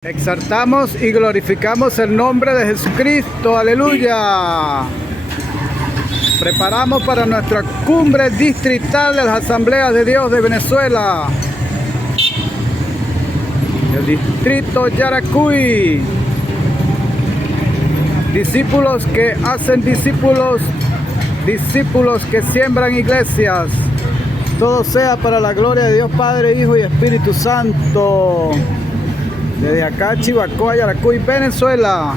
Exaltamos y glorificamos el nombre de Jesucristo, aleluya. Preparamos para nuestra cumbre distrital de las Asambleas de Dios de Venezuela, el distrito Yaracuy. Discípulos que hacen discípulos, discípulos que siembran iglesias. Todo sea para la gloria de Dios Padre, Hijo y Espíritu Santo. Desde acá, Chivacoa, Yaracuy, Venezuela,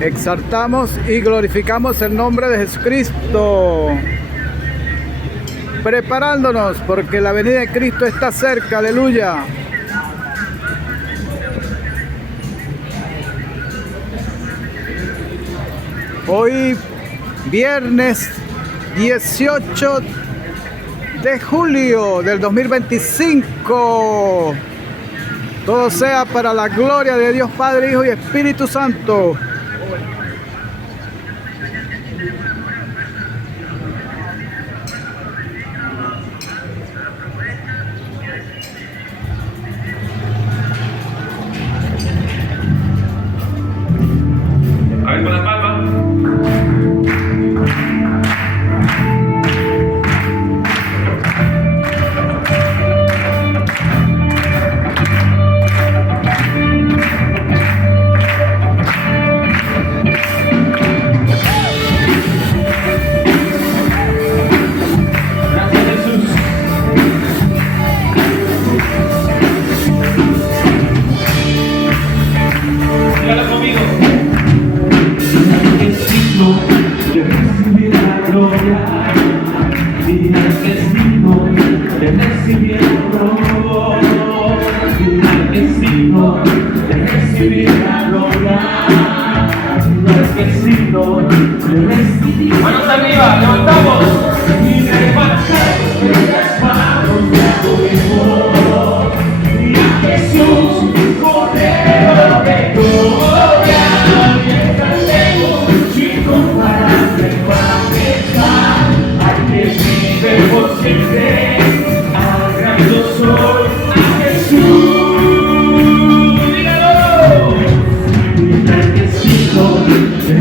exaltamos y glorificamos el nombre de Jesucristo, preparándonos porque la venida de Cristo está cerca, aleluya. Hoy, viernes 18 de julio del 2025. Todo sea para la gloria de Dios Padre, Hijo y Espíritu Santo. A ver, con las palmas. Manos arriba, levantamos y levantamos las manos de adoración y a Jesús, Cordero de gloria, y exaltemos su incomparable majestad, al que vive por siempre, al gran yo soy, a Jesús.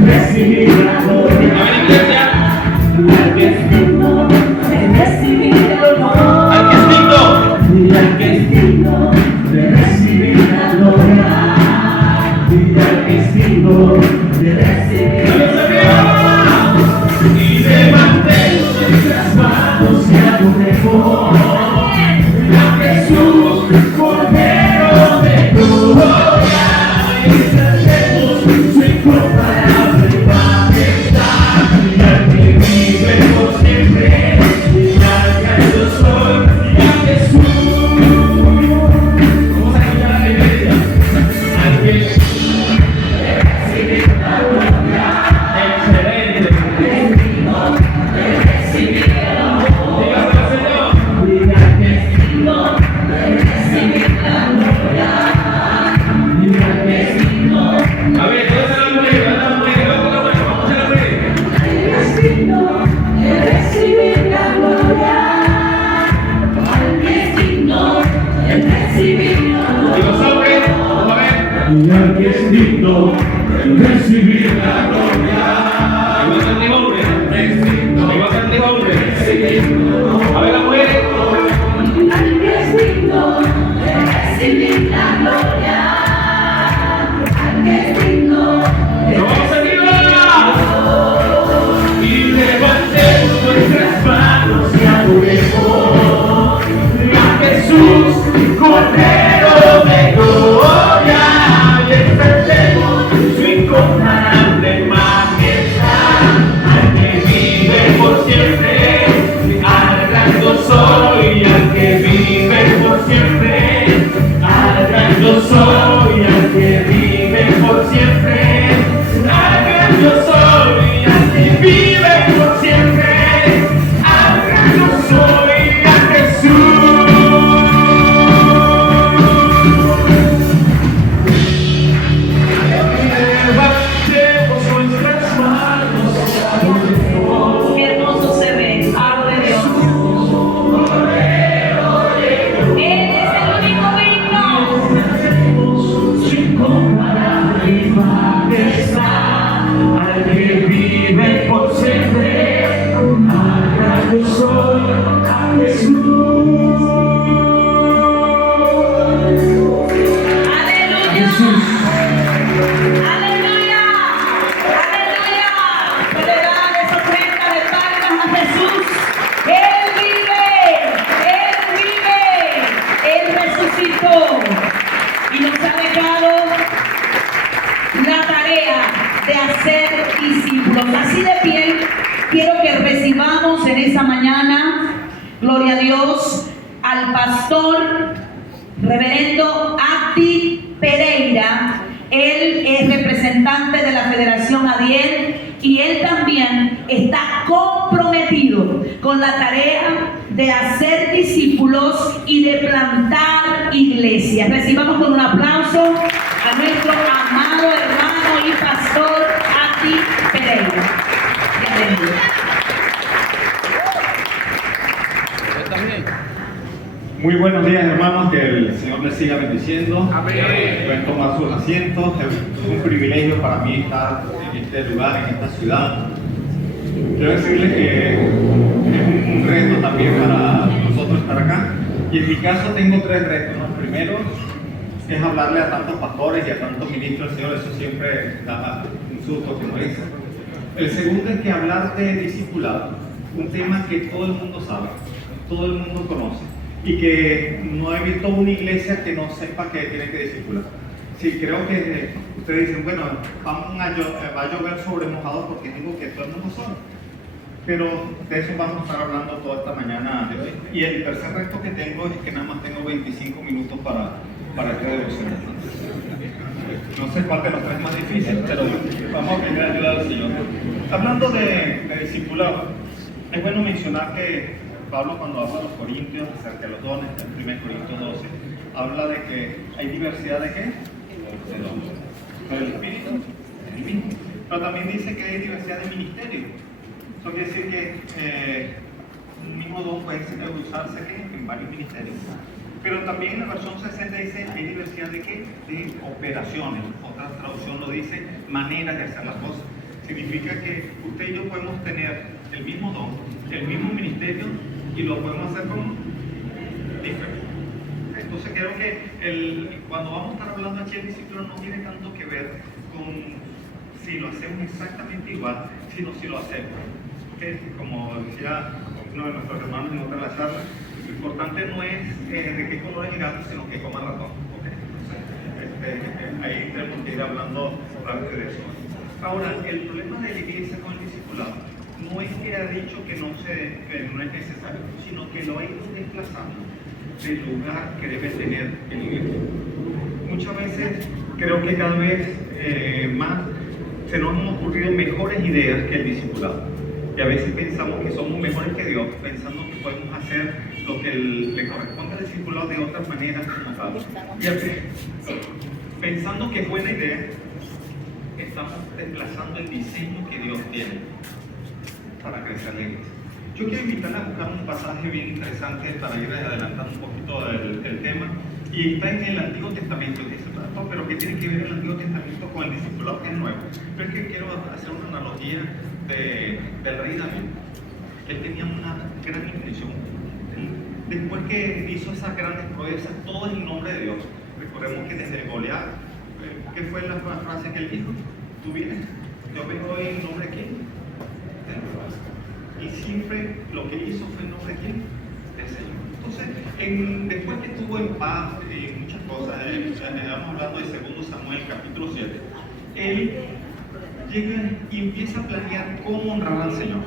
Recibir la gloria, al que es digno de recibir el honor, al que es digno, y al que es digno de recibir la gloria, y al que es digno de recibir la gloria, y levantemos nuestras manos y adoremos a Jesús, Cordero de gloria, y exaltemos su incomparable majestad, y al que vive por siempre, y al que yo soy, y a Jesús. Vamos a cantar la iglesia. Al que recibe la gloria, excelente, digno de recibir el honor. Dígaselo, Señor. Y al que es digno de recibir la gloria, y al que es digno. A ver, todos a la mujer, vamos a la mujer, vamos a la mujer. Es digno de recibir la gloria, al que es digno de recibir la Y los gloria, hombres, vamos a ver. Y al que es digno de recibir la gloria, Y va a ser de hombre. Y va a ser de hombre. A ver, las mujeres. al que es digno de recibir la gloria, al que es digno de ¡Nos vamos arriba! Y levantemos nuestras manos y adoremos a Jesús, Cordero de gloria, y exaltemos su incomparable majestad, al que vive por siempre, al gran yo soy, al que vive por siempre, al gran yo soy, al que vive por siempre, al gran yo soy, al que vive por siempre, al gran yo soy, a Jesús. Levantemos nuestras manos, qué hermoso se ve, algo de Dios. Él es el único digno. de hacer discípulos. Así de pie, quiero que recibamos en esta mañana, gloria a Dios, al pastor reverendo Ati Pereira. Él es representante de la Federación ADIEL y él también está comprometido con la tarea de hacer discípulos y de plantar iglesias. Recibamos con un aplauso a nuestro amado hermano y pastor Ati Pereira. Bienvenido. Muy buenos días, hermanos, que el Señor les siga bendiciendo. Amén. Pueden tomar sus asientos. Es un privilegio para mí estar en este lugar, en esta ciudad. Quiero decirles que es un reto también para nosotros estar acá. Y en mi caso tengo 3 retos, ¿no? El primero es hablarle a tantos pastores y a tantos ministros del Señor. Eso siempre da un susto, como dice. El segundo es que hablar de discipulado, un tema que todo el mundo sabe, todo el mundo conoce. Y que no he visto una iglesia que no sepa que tiene que discipular. Sí, creo que ustedes dicen, bueno, va a llover sobre mojado porque digo que todo el mundo sabe. Pero de eso vamos a estar hablando toda esta mañana de hoy. Y el tercer reto que tengo es que nada más tengo 25 minutos para este devocional. No sé cuál de los 3 es más difícil, pero vamos a pedir ayuda al Señor. Hablando de discipulado, es bueno mencionar que Pablo, cuando habla a los corintios acerca de los dones, en 1 Corintios 12, habla de que hay diversidad de qué? De dones. Pero el Espíritu es el mismo. Pero también dice que hay diversidad de ministerios. Eso quiere decir que un mismo don puede usarse en varios ministerios. Pero también en la versión 60 dice hay diversidad de qué? De operaciones. Otra traducción lo dice, maneras de hacer las cosas. Significa que usted y yo podemos tener el mismo don, el mismo ministerio, y lo podemos hacer como diferente. Entonces creo que cuando vamos a estar hablando aquí del discípulo no tiene tanto que ver con si lo hacemos exactamente igual, sino si lo hacemos. ¿Okay? Como decía uno de nuestros hermanos en otra de las charlas, lo importante no es de qué color es el gato, sino que coma ratón. ¿Okay? Entonces, ahí tenemos que ir hablando parte de eso. Ahora, el problema de la iglesia con el discipulado no es que ha dicho que no es necesario, sino que lo ha ido desplazando del lugar que debe tener en la iglesia. Muchas veces creo que cada vez más se nos han ocurrido mejores ideas que el discipulado. Y a veces pensamos que somos mejores que Dios, pensando que podemos hacer lo que le corresponde al discipulado de otras maneras como tal. Y así, pensando que es buena idea, estamos desplazando el diseño que Dios tiene para crecer la iglesia. Yo quiero invitarles a buscar un pasaje bien interesante para ir adelantando un poquito el tema, y está en el Antiguo Testamento. Dice, pero ¿qué tiene que ver el Antiguo Testamento con el discipulado que es nuevo? Pero es que quiero hacer una analogía del rey David. Él tenía una gran intención. Después que hizo esas grandes proezas, todo en el nombre de Dios. Recordemos que desde Goliat, ¿qué fue la frase que él dijo? Tú vienes, yo vengo hoy en nombre de quién. Y siempre lo que hizo fue en nombre de quién? Del Señor. Entonces, después que estuvo en paz y muchas cosas, estamos hablando de 2 Samuel capítulo 7, él llega y empieza a planear cómo honrar al Señor.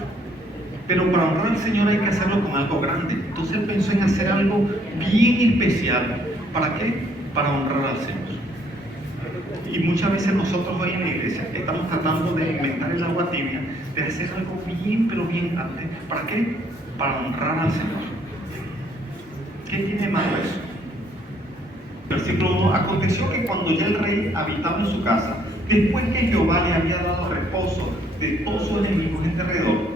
Pero para honrar al Señor hay que hacerlo con algo grande. Entonces él pensó en hacer algo bien especial. ¿Para qué? Para honrar al Señor. Y muchas veces nosotros hoy en la iglesia estamos tratando de inventar el agua tibia, de hacer algo bien, pero bien grande. ¿Para qué? Para honrar al Señor. ¿Qué tiene malo eso? Versículo 1. Aconteció que cuando ya el rey habitaba en su casa, después que Jehová le había dado reposo de todos sus enemigos en alrededor,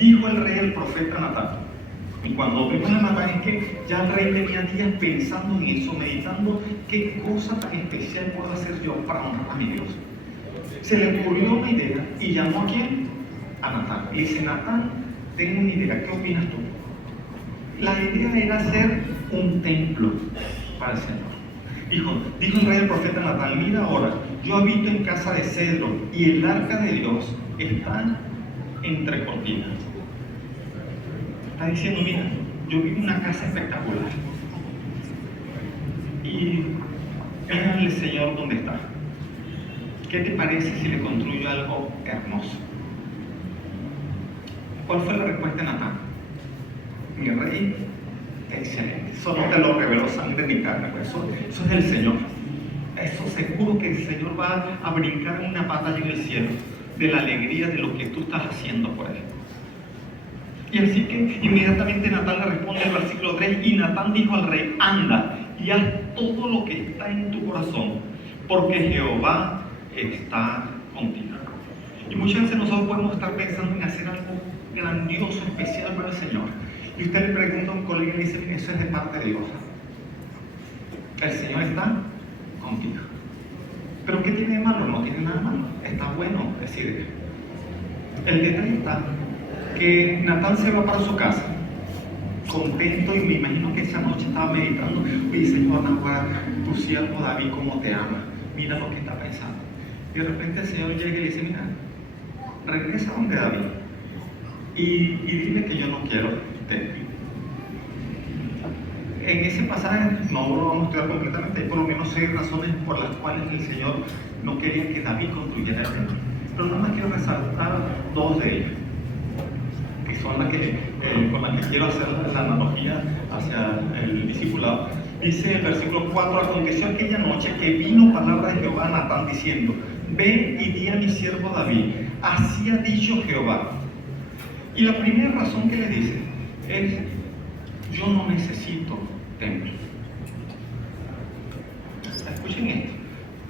dijo el rey al profeta Natán. Y cuando vimos a Natán es que ya el rey tenía días pensando en eso, meditando qué cosa tan especial puedo hacer yo para honrar a mi Dios. Se le ocurrió una idea y llamó a ¿quién? A Natán. Y dice, Natán, tengo una idea, ¿qué opinas tú? La idea era hacer un templo para el Señor. Dijo el rey al profeta Natán, mira ahora, yo habito en casa de cedro y el arca de Dios está entre cortinas. Está diciendo, mira, yo vivo en una casa espectacular. Y mira el Señor donde está. ¿qué te parece si le construyo algo hermoso? ¿Cuál fue la respuesta de Natán? Mi rey, excelente. Eso no te lo reveló sangre ni carne, pues eso es del Señor. Eso seguro que el Señor va a brincar en una batalla en el cielo de la alegría de lo que tú estás haciendo por él. Y así que inmediatamente Natán le responde al versículo 3, y Natán dijo al rey: anda y haz todo lo que está en tu corazón, porque Jehová está contigo. Y muchas veces nosotros podemos estar pensando en hacer algo grandioso, especial para el Señor. Y usted le pregunta a un colega y dice: eso es de parte de Dios. El Señor está contigo. ¿Pero qué tiene de malo? No tiene nada malo. Está bueno. Es decir, el detalle está que Natán se va para su casa contento, y me imagino que esa noche estaba meditando: oye, Señor, tu siervo David cómo te ama, mira lo que está pensando. Y de repente el Señor llega y le dice: mira, regresa donde David y dile que yo no quiero templo. En ese pasaje no lo vamos a estudiar completamente, hay por lo menos 6 razones por las cuales el Señor no quería que David construyera el templo, pero nada más quiero resaltar 2 de ellas, que son las que, con las que quiero hacer la analogía hacia el discipulado. Dice el versículo 4: aconteció aquella noche que vino palabra de Jehová a Natán diciendo: ven y di a mi siervo David, así ha dicho Jehová. Y la primera razón que le dice es: yo no necesito templo. Escuchen esto.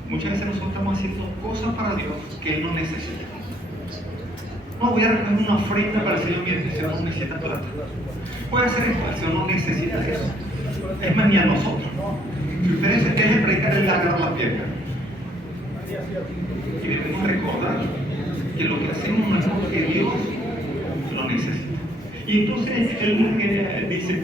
Muchas veces nosotros estamos haciendo cosas para Dios que Él no necesita. No, voy a recoger una ofrenda para el Señor. Mire, el Señor no necesita plata. Voy a hacer esto, el Señor no necesita eso. Es más, ni a nosotros. Si ustedes se dejen predicar, Él le agarra la pierna. Y debemos recordar que lo que hacemos no es porque Dios lo necesita. Y entonces él dice,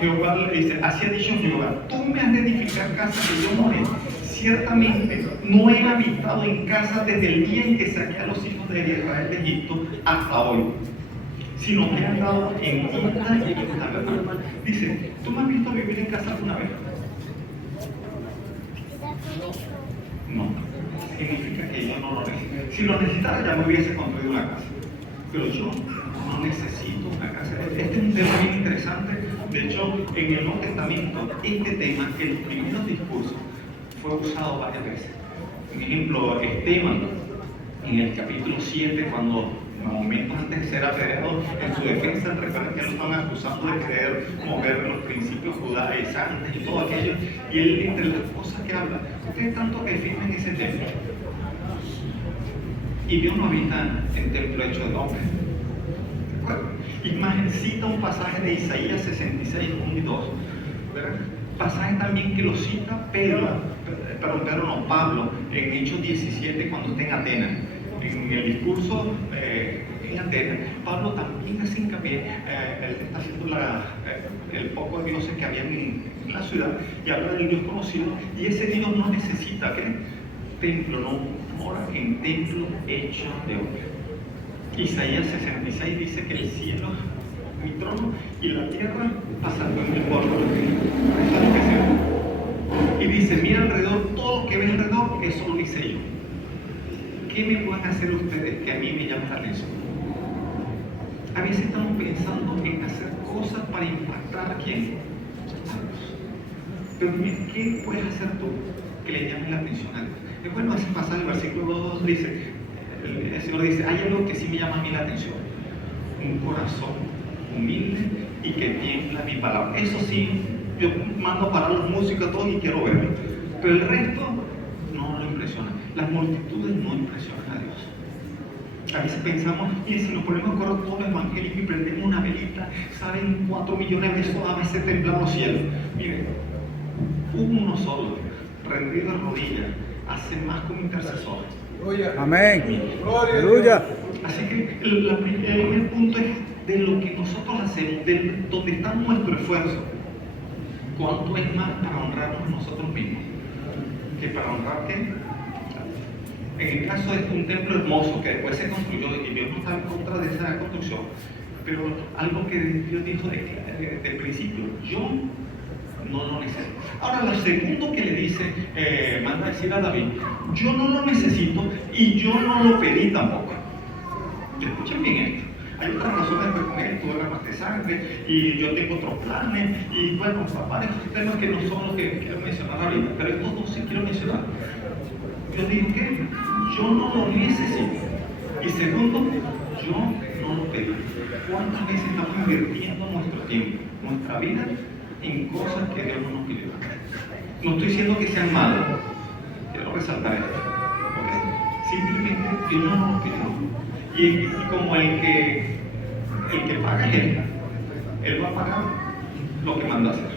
Jehová le dice: así ha dicho Jehová, tú me has de edificar casa que yo no he. Ciertamente no he habitado en casa desde el día en que saqué a los hijos de Israel de Egipto hasta hoy, sino que he andado en tienda y en tabernáculo. Dice: ¿tú me has visto vivir en casa alguna vez? No. Significa que yo no lo necesito. Si lo necesitara, ya me hubiese construido una casa. Pero yo no necesito una casa. Este es un tema bien interesante. De hecho, en el Nuevo Testamento, este tema, en los primeros discursos, fue usado varias veces. Por ejemplo, Esteban, en el capítulo 7, cuando momentos antes de ser apedreado, en su defensa, recuerden que lo estaban acusando de querer mover los principios judaizantes y todo aquello, y él, entre las cosas que habla: ustedes tanto que defienden ese templo, y Dios no habita en templo hecho de hombre. Y más, cita un pasaje de Isaías 66, 1 y 2, ¿verdad? Pasaje también que lo cita Pablo, en Hechos 17, cuando está en Atenas. En el discurso en Atenas, Pablo también hace hincapié, él está haciendo el poco de dioses que había en la ciudad, y habla del Dios conocido, y ese Dios no necesita, ¿qué? Templo, no mora en templo hecho de hombre. Isaías 66 dice que el cielo es mi trono y la tierra pasando en mi polvo. Eso es lo que se ve. Y dice: mira alrededor, todo lo que ve alrededor, eso lo hice yo. ¿Qué me pueden hacer ustedes que a mí me llama la atención? A veces estamos pensando en hacer cosas para impactar a quién. Pero ¿qué puedes hacer tú que le llame la atención a Dios? Es bueno, así pasa el versículo 2, dice, el Señor dice: hay algo que sí me llama a mí la atención, un corazón humilde y que tiembla mi palabra. Eso sí, yo mando a parar los músicos a todos y quiero verlo, pero el resto no lo impresiona. Las multitudes no impresionan a Dios. A veces pensamos: y si nos ponemos a correr todo el evangelio y prendemos una velita, salen 4 millones de pesos, a veces temblar los cielos. Miren, uno solo, rendido de rodillas, hace más como intercesor. Amén. Aleluya. Así que el primer punto es de lo que nosotros hacemos, de donde está nuestro esfuerzo. ¿Cuánto es más para honrarnos a nosotros mismos que para honrar qué? En el caso de un templo hermoso que después se construyó, y Dios no está en contra de esa construcción, pero algo que Dios dijo desde el principio: yo no lo necesito. Ahora, lo segundo que le dice, manda a decir a David, yo no lo necesito y yo no lo pedí tampoco. Escuchen bien esto. Hay otras razones con esto, derramas de sangre, y yo tengo otros planes, y bueno, varios temas que no son los que quiero mencionar ahorita, pero estos dos sí quiero mencionar. Yo digo que yo no lo necesito. Y segundo, yo no lo pedí. ¿Cuántas veces estamos invirtiendo nuestro tiempo, nuestra vida, en cosas que Dios no nos pidió? No estoy diciendo que sean malas, quiero resaltar esto. ¿Okay? Simplemente Dios no nos pidió. Y como el que paga es él va a pagar lo que manda hacer.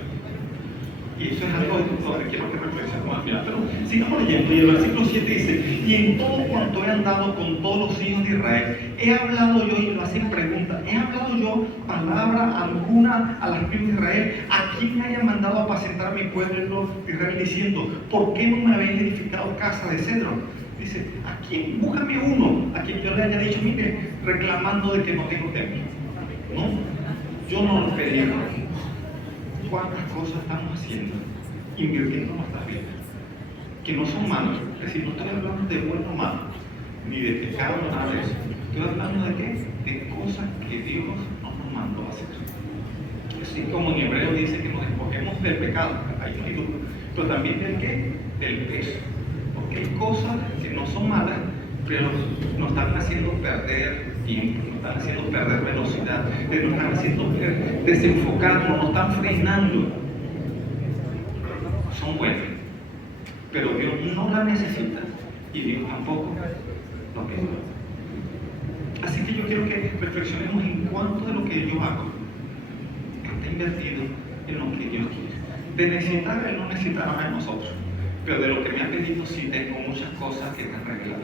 Y eso es algo sobre que quiero que reflexionemos al final. Pero sigamos leyendo. Y el versículo 7 dice: y en todo cuanto he andado con todos los hijos de Israel, he hablado yo, y lo hacen preguntas, he hablado yo palabra alguna a las tribus de Israel, a quien me haya mandado a apacentar mi pueblo de Israel, diciendo: ¿por qué no me habéis edificado casa de cedro? Dice: ¿a quién? Búscame uno a quien yo le haya dicho, mire, reclamando de que no tengo templo. No, yo no lo pedí. ¿Cuántas cosas estamos haciendo? Invirtiendo nuestras vidas, que no son malas. Es decir, no estoy hablando de bueno o malo, ni de pecado, nada de eso. Estoy hablando de qué? De cosas que Dios no nos mandó a hacer. Así como en Hebreo dice que nos despojemos del pecado, ahí no hay duda, pero también del qué? Del peso. Porque hay cosas que no son malas, pero nos están haciendo perder tiempo, nos están haciendo perder velocidad, nos están haciendo desenfocarnos, nos están frenando. Son buenas, pero Dios no las necesita y Dios tampoco lo pide. Así que yo quiero que reflexionemos en cuánto de lo que yo hago está invertido en lo que Dios quiere. De necesitar, Él no necesita nada de nosotros, pero de lo que me ha pedido sí tengo muchas cosas que están arregladas.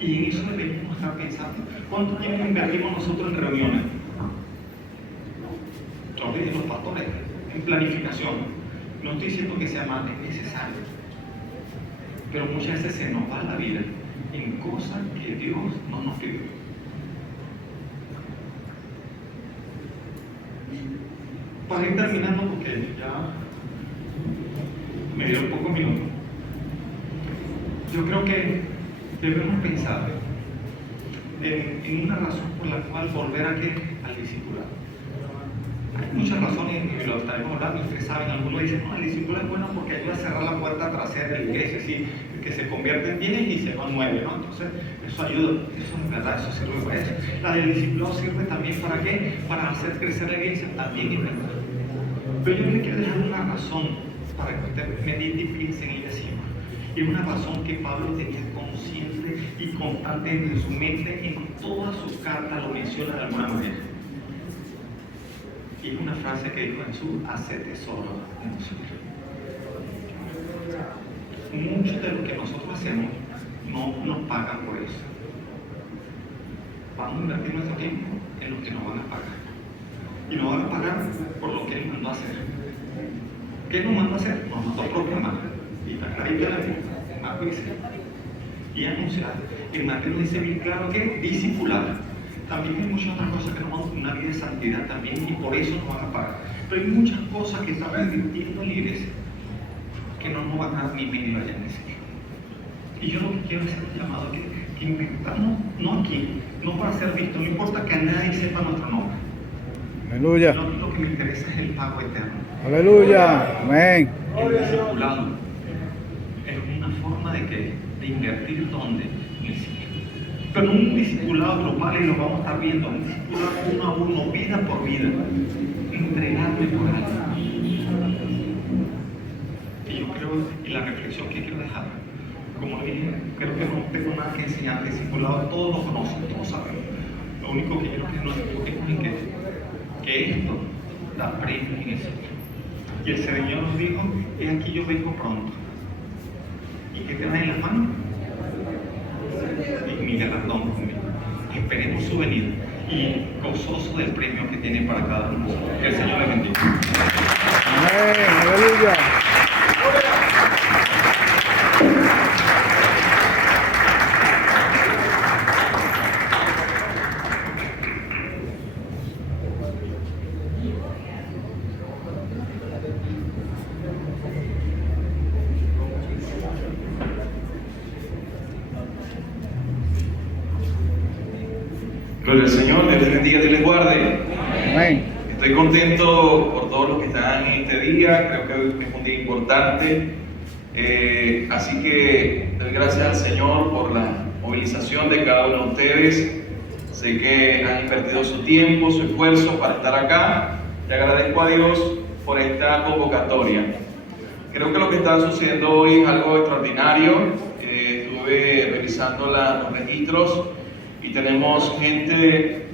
Y en eso debemos estar pensando. ¿Cuánto tiempo invertimos nosotros en reuniones? Los pastores, en planificación. No estoy diciendo que sea mal, es necesario. Pero muchas veces se nos va la vida en cosas que Dios no nos pidió. Para ir terminando, porque ya me dieron pocos minutos. Yo creo que debemos pensar en una razón por la cual volver al discipulado. Hay muchas razones, y lo estaremos hablando, ustedes saben, algunos dicen: no, el discipulado es bueno porque ayuda a cerrar la puerta trasera de la iglesia, ¿sí? Que se convierten en 10 y se van 9, ¿no? Entonces, eso ayuda, eso es verdad, eso sirve para eso. La del discipulado sirve también para qué? Para hacer crecer la iglesia, también es verdad. Pero yo le quiero dejar una razón para que usted medite y piense en ella siempre. Y una razón que Pablo tenía consciente y constante en su mente, en todas sus cartas lo menciona de alguna manera. Y es una frase que dijo Jesús: hace tesoro en nosotros. Mucho de lo que nosotros hacemos no nos pagan por eso. Vamos a invertir nuestro tiempo en lo que nos van a pagar. Y nos van a pagar por lo que Él mandó a hacer. ¿Qué nos mandó a hacer? Nos mandó a proclamar. Y está clarito la Biblia, Marcos dice, y anunciar. En Mateo dice bien claro que discipular. También hay muchas otras cosas que nos van a una vida de santidad también, y por eso nos van a pagar. Pero hay muchas cosas que estamos invirtiendo en la iglesia que no nos van a dar ni medio allá en ese tiempo. Y yo lo que quiero es el llamado que invirtamos, no aquí, no para ser visto, no importa que a nadie sepa nuestro nombre. Aleluya. Lo que me interesa es el pago eterno. Aleluya. Amén. El discipulado es una forma de invertir donde en el cielo. Pero no un discipulado global, y lo vamos a estar viendo, un discipulado uno a uno, vida por vida, entregarme por algo. Y yo creo, y la reflexión que quiero dejar, como dije, creo que no tengo nada que enseñar. Discipulado todos lo conocen, todos saben. Lo único que quiero que nos enfoquemos en que esto da premio en el cielo. Y el Señor nos dijo: he aquí yo vengo pronto. ¿Y qué te da en las manos? Y mi galardón conmigo. Esperemos su venida y gozoso del premio que tiene para cada uno de nosotros. Que el Señor le bendiga. Amén. Aleluya. Gloria al Señor, Dios les bendiga, Dios les guarde. Amén. Estoy contento por todos los que están en este día, creo que hoy es un día importante. Así que doy gracias al Señor por la movilización de cada uno de ustedes. Sé que han invertido su tiempo, su esfuerzo para estar acá. Te agradezco a Dios por esta convocatoria. Creo que lo que está sucediendo hoy es algo extraordinario. Estuve revisando los registros y tenemos gente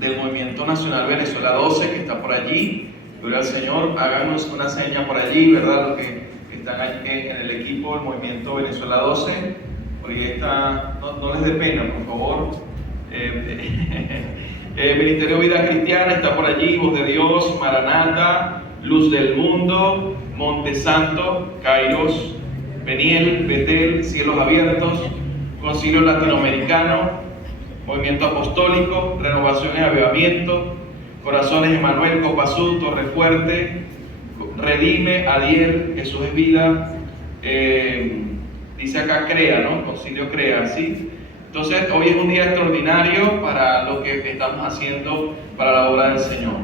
del Movimiento Nacional Venezuela 12 que está por allí. Gloria al Señor, háganos una seña por allí, ¿verdad? Los que están allí en el equipo del Movimiento Venezuela 12. Hoy está, no les dé pena, por favor. Ministerio Vida Cristiana está por allí, Voz de Dios, Maranata, Luz del Mundo, Monte Santo, Kairos, Beniel, Betel, Cielos Abiertos, Concilio Latinoamericano, Movimiento Apostólico, Renovación y Avivamiento, Corazones Emanuel, Copa Sud, Torre Fuerte, Redime, Adiel, Jesús es Vida, dice acá Crea, ¿no? Concilio Crea, ¿sí? Entonces, hoy es un día extraordinario para lo que estamos haciendo para la obra del Señor.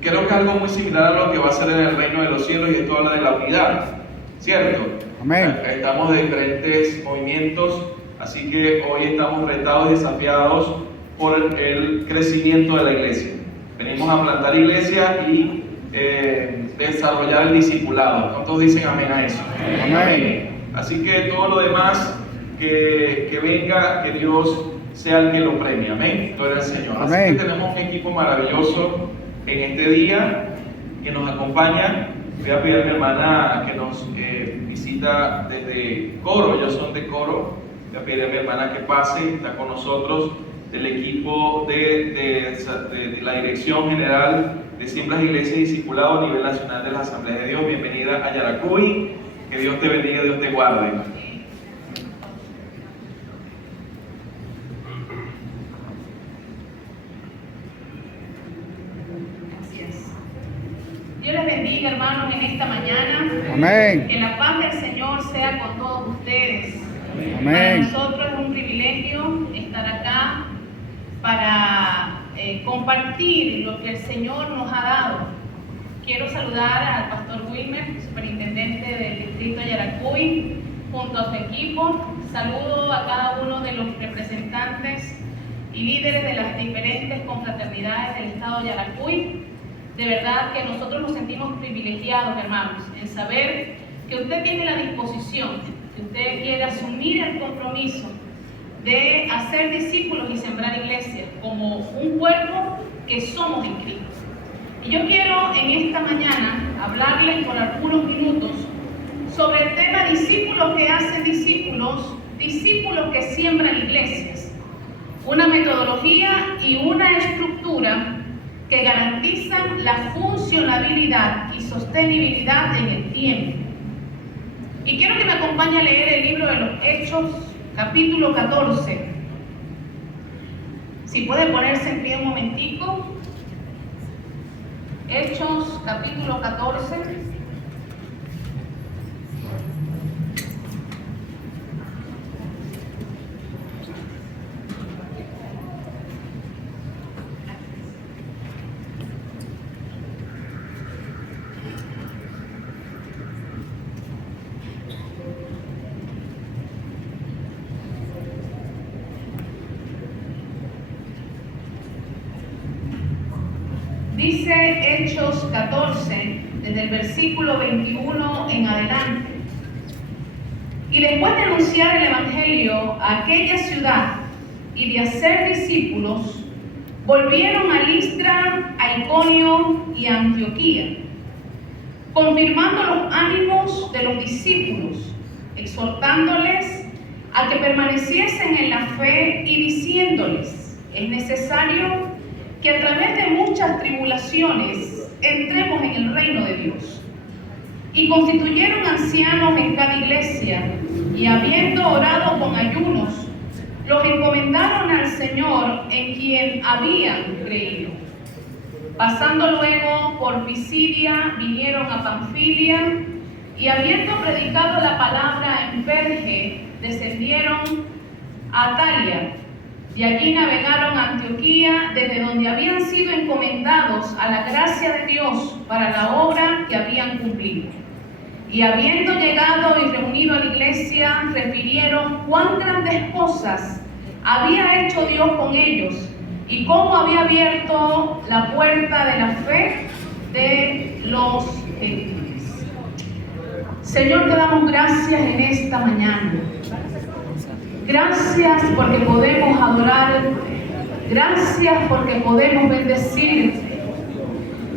Creo que es algo muy similar a lo que va a ser en el reino de los cielos, y esto habla de la unidad, ¿cierto? Amén. Estamos de diferentes movimientos, así que hoy estamos retados y desafiados por el crecimiento de la iglesia. Venimos a plantar iglesia y desarrollar el discipulado. ¿Cuántos dicen amén a eso? Amén. Así que todo lo demás que venga, que Dios sea el que lo premie. Amén. Gloria al Señor. Amén. Así que tenemos un equipo maravilloso en este día que nos acompaña. Voy a pedir a mi hermana que nos visita desde Coro. Ellos son de Coro. Voy a pedir a mi hermana que pase. Está con nosotros del equipo de la Dirección General de Siembras Iglesia y Discipulado a nivel nacional de la Asamblea de Dios. Bienvenida a Yaracuy. Que Dios te bendiga, Dios te guarde. Dios les bendiga, hermanos, en esta mañana. Amén. Que la paz del Señor sea con todos ustedes. Amén. Para nosotros es un privilegio estar acá para compartir lo que el Señor nos ha dado. Quiero saludar al pastor Wilmer, superintendente del distrito de Yaracuy, junto a su equipo. Saludo a cada uno de los representantes y líderes de las diferentes confraternidades del estado de Yaracuy. De verdad que nosotros nos sentimos privilegiados, hermanos, en saber que usted tiene la disposición, que usted quiere asumir el compromiso de hacer discípulos y sembrar iglesias como un cuerpo que somos en Cristo. Y yo quiero en esta mañana hablarles por algunos minutos sobre el tema discípulos que hacen discípulos, discípulos que siembran iglesias. Una metodología y una estructura que garantizan la funcionabilidad y sostenibilidad en el tiempo. Y quiero que me acompañe a leer el libro de los Hechos, capítulo 14. Si puede ponerse en pie un momentico. Hechos, capítulo 14. Dice Hechos 14, desde el versículo 21 en adelante. Y después de anunciar el Evangelio a aquella ciudad y de hacer discípulos, volvieron a Listra, a Iconio y a Antioquía, confirmando los ánimos de los discípulos, exhortándoles a que permaneciesen en la fe y diciéndoles: es necesario que a través de muchas tribulaciones entremos en el reino de Dios. Y constituyeron ancianos en cada iglesia, y habiendo orado con ayunos, los encomendaron al Señor en quien habían creído. Pasando luego por Pisidia, vinieron a Panfilia, y habiendo predicado la palabra en Perge, descendieron a Atalia, De allí navegaron a Antioquía, desde donde habían sido encomendados a la gracia de Dios para la obra que habían cumplido. Y habiendo llegado y reunido a la iglesia, refirieron cuán grandes cosas había hecho Dios con ellos y cómo había abierto la puerta de la fe de los gentiles. Señor, te damos gracias en esta mañana. Gracias porque podemos adorar. Gracias porque podemos bendecir.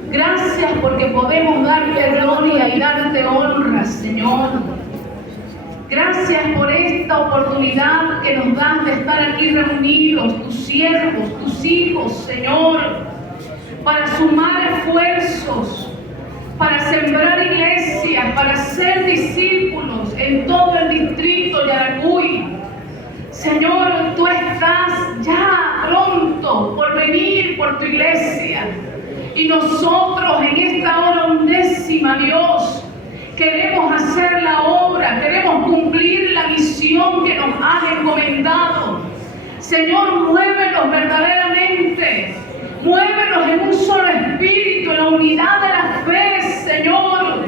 Gracias porque podemos darte gloria y darte honra, Señor. Gracias por esta oportunidad que nos das de estar aquí reunidos, tus siervos, tus hijos, Señor, para sumar esfuerzos, para sembrar iglesias, para ser discípulos en todo el distrito de Yaracuy. Señor, tú estás ya pronto por venir por tu iglesia. Y nosotros en esta hora undécima, Dios, queremos hacer la obra, queremos cumplir la misión que nos has encomendado. Señor, muévenos verdaderamente. Muévenos en un solo espíritu, en la unidad de la fe, Señor.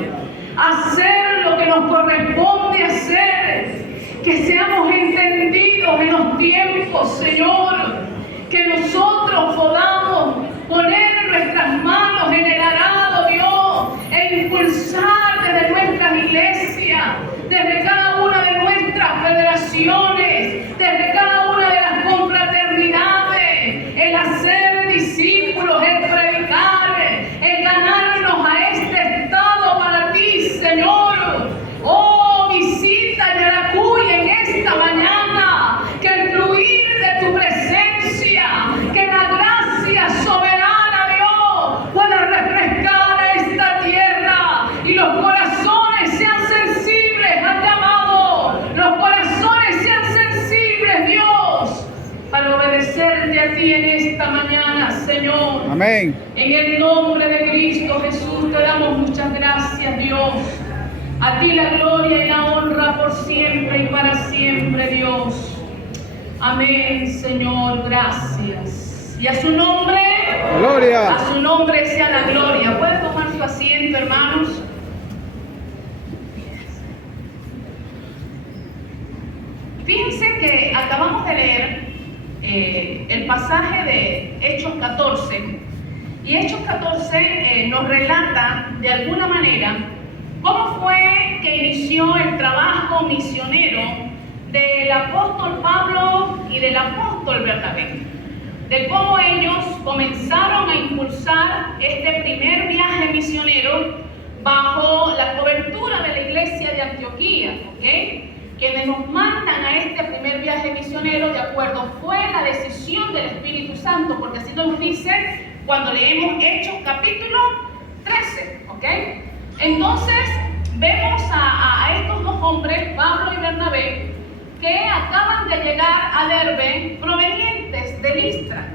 Hacer lo que nos corresponde hacer. Que seamos entendidos en los tiempos, Señor. Que nosotros podamos poner nuestras manos en el arado, Dios, e impulsar desde nuestras iglesias, desde cada una de nuestras federaciones, desde cada una de las confraternidades, el hacer discípulos, el predicar, el ganarnos a este estado para ti, Señor. Oh, visita Yaracuy en esta mañana, que el fluir de tu presencia, que la gracia soberana, Dios, pueda refrescar a esta tierra y los corazones sean sensibles al llamado, los corazones sean sensibles, Dios, para obedecerte a ti en esta mañana, Señor. Amén. En el nombre de Cristo Jesús te damos muchas gracias, Dios. A ti la gloria y la honra por siempre y para siempre, Dios. Amén, Señor, gracias. Y a su nombre, gloria. A su nombre sea la gloria. ¿Pueden tomar su asiento, hermanos? Fíjense que acabamos de leer el pasaje de Hechos 14. Y Hechos 14 nos relata de alguna manera cómo fue que inició el trabajo misionero del apóstol Pablo y del apóstol Bernabé, de cómo ellos comenzaron a impulsar este primer viaje misionero bajo la cobertura de la iglesia de Antioquía, ¿okay? Quienes nos mandan a este primer viaje misionero, de acuerdo, fue la decisión del Espíritu Santo, porque así nos dice cuando leemos Hechos capítulo 13, ¿ok? Entonces, vemos a estos dos hombres, Pablo y Bernabé, que acaban de llegar a Derbe provenientes de Listra.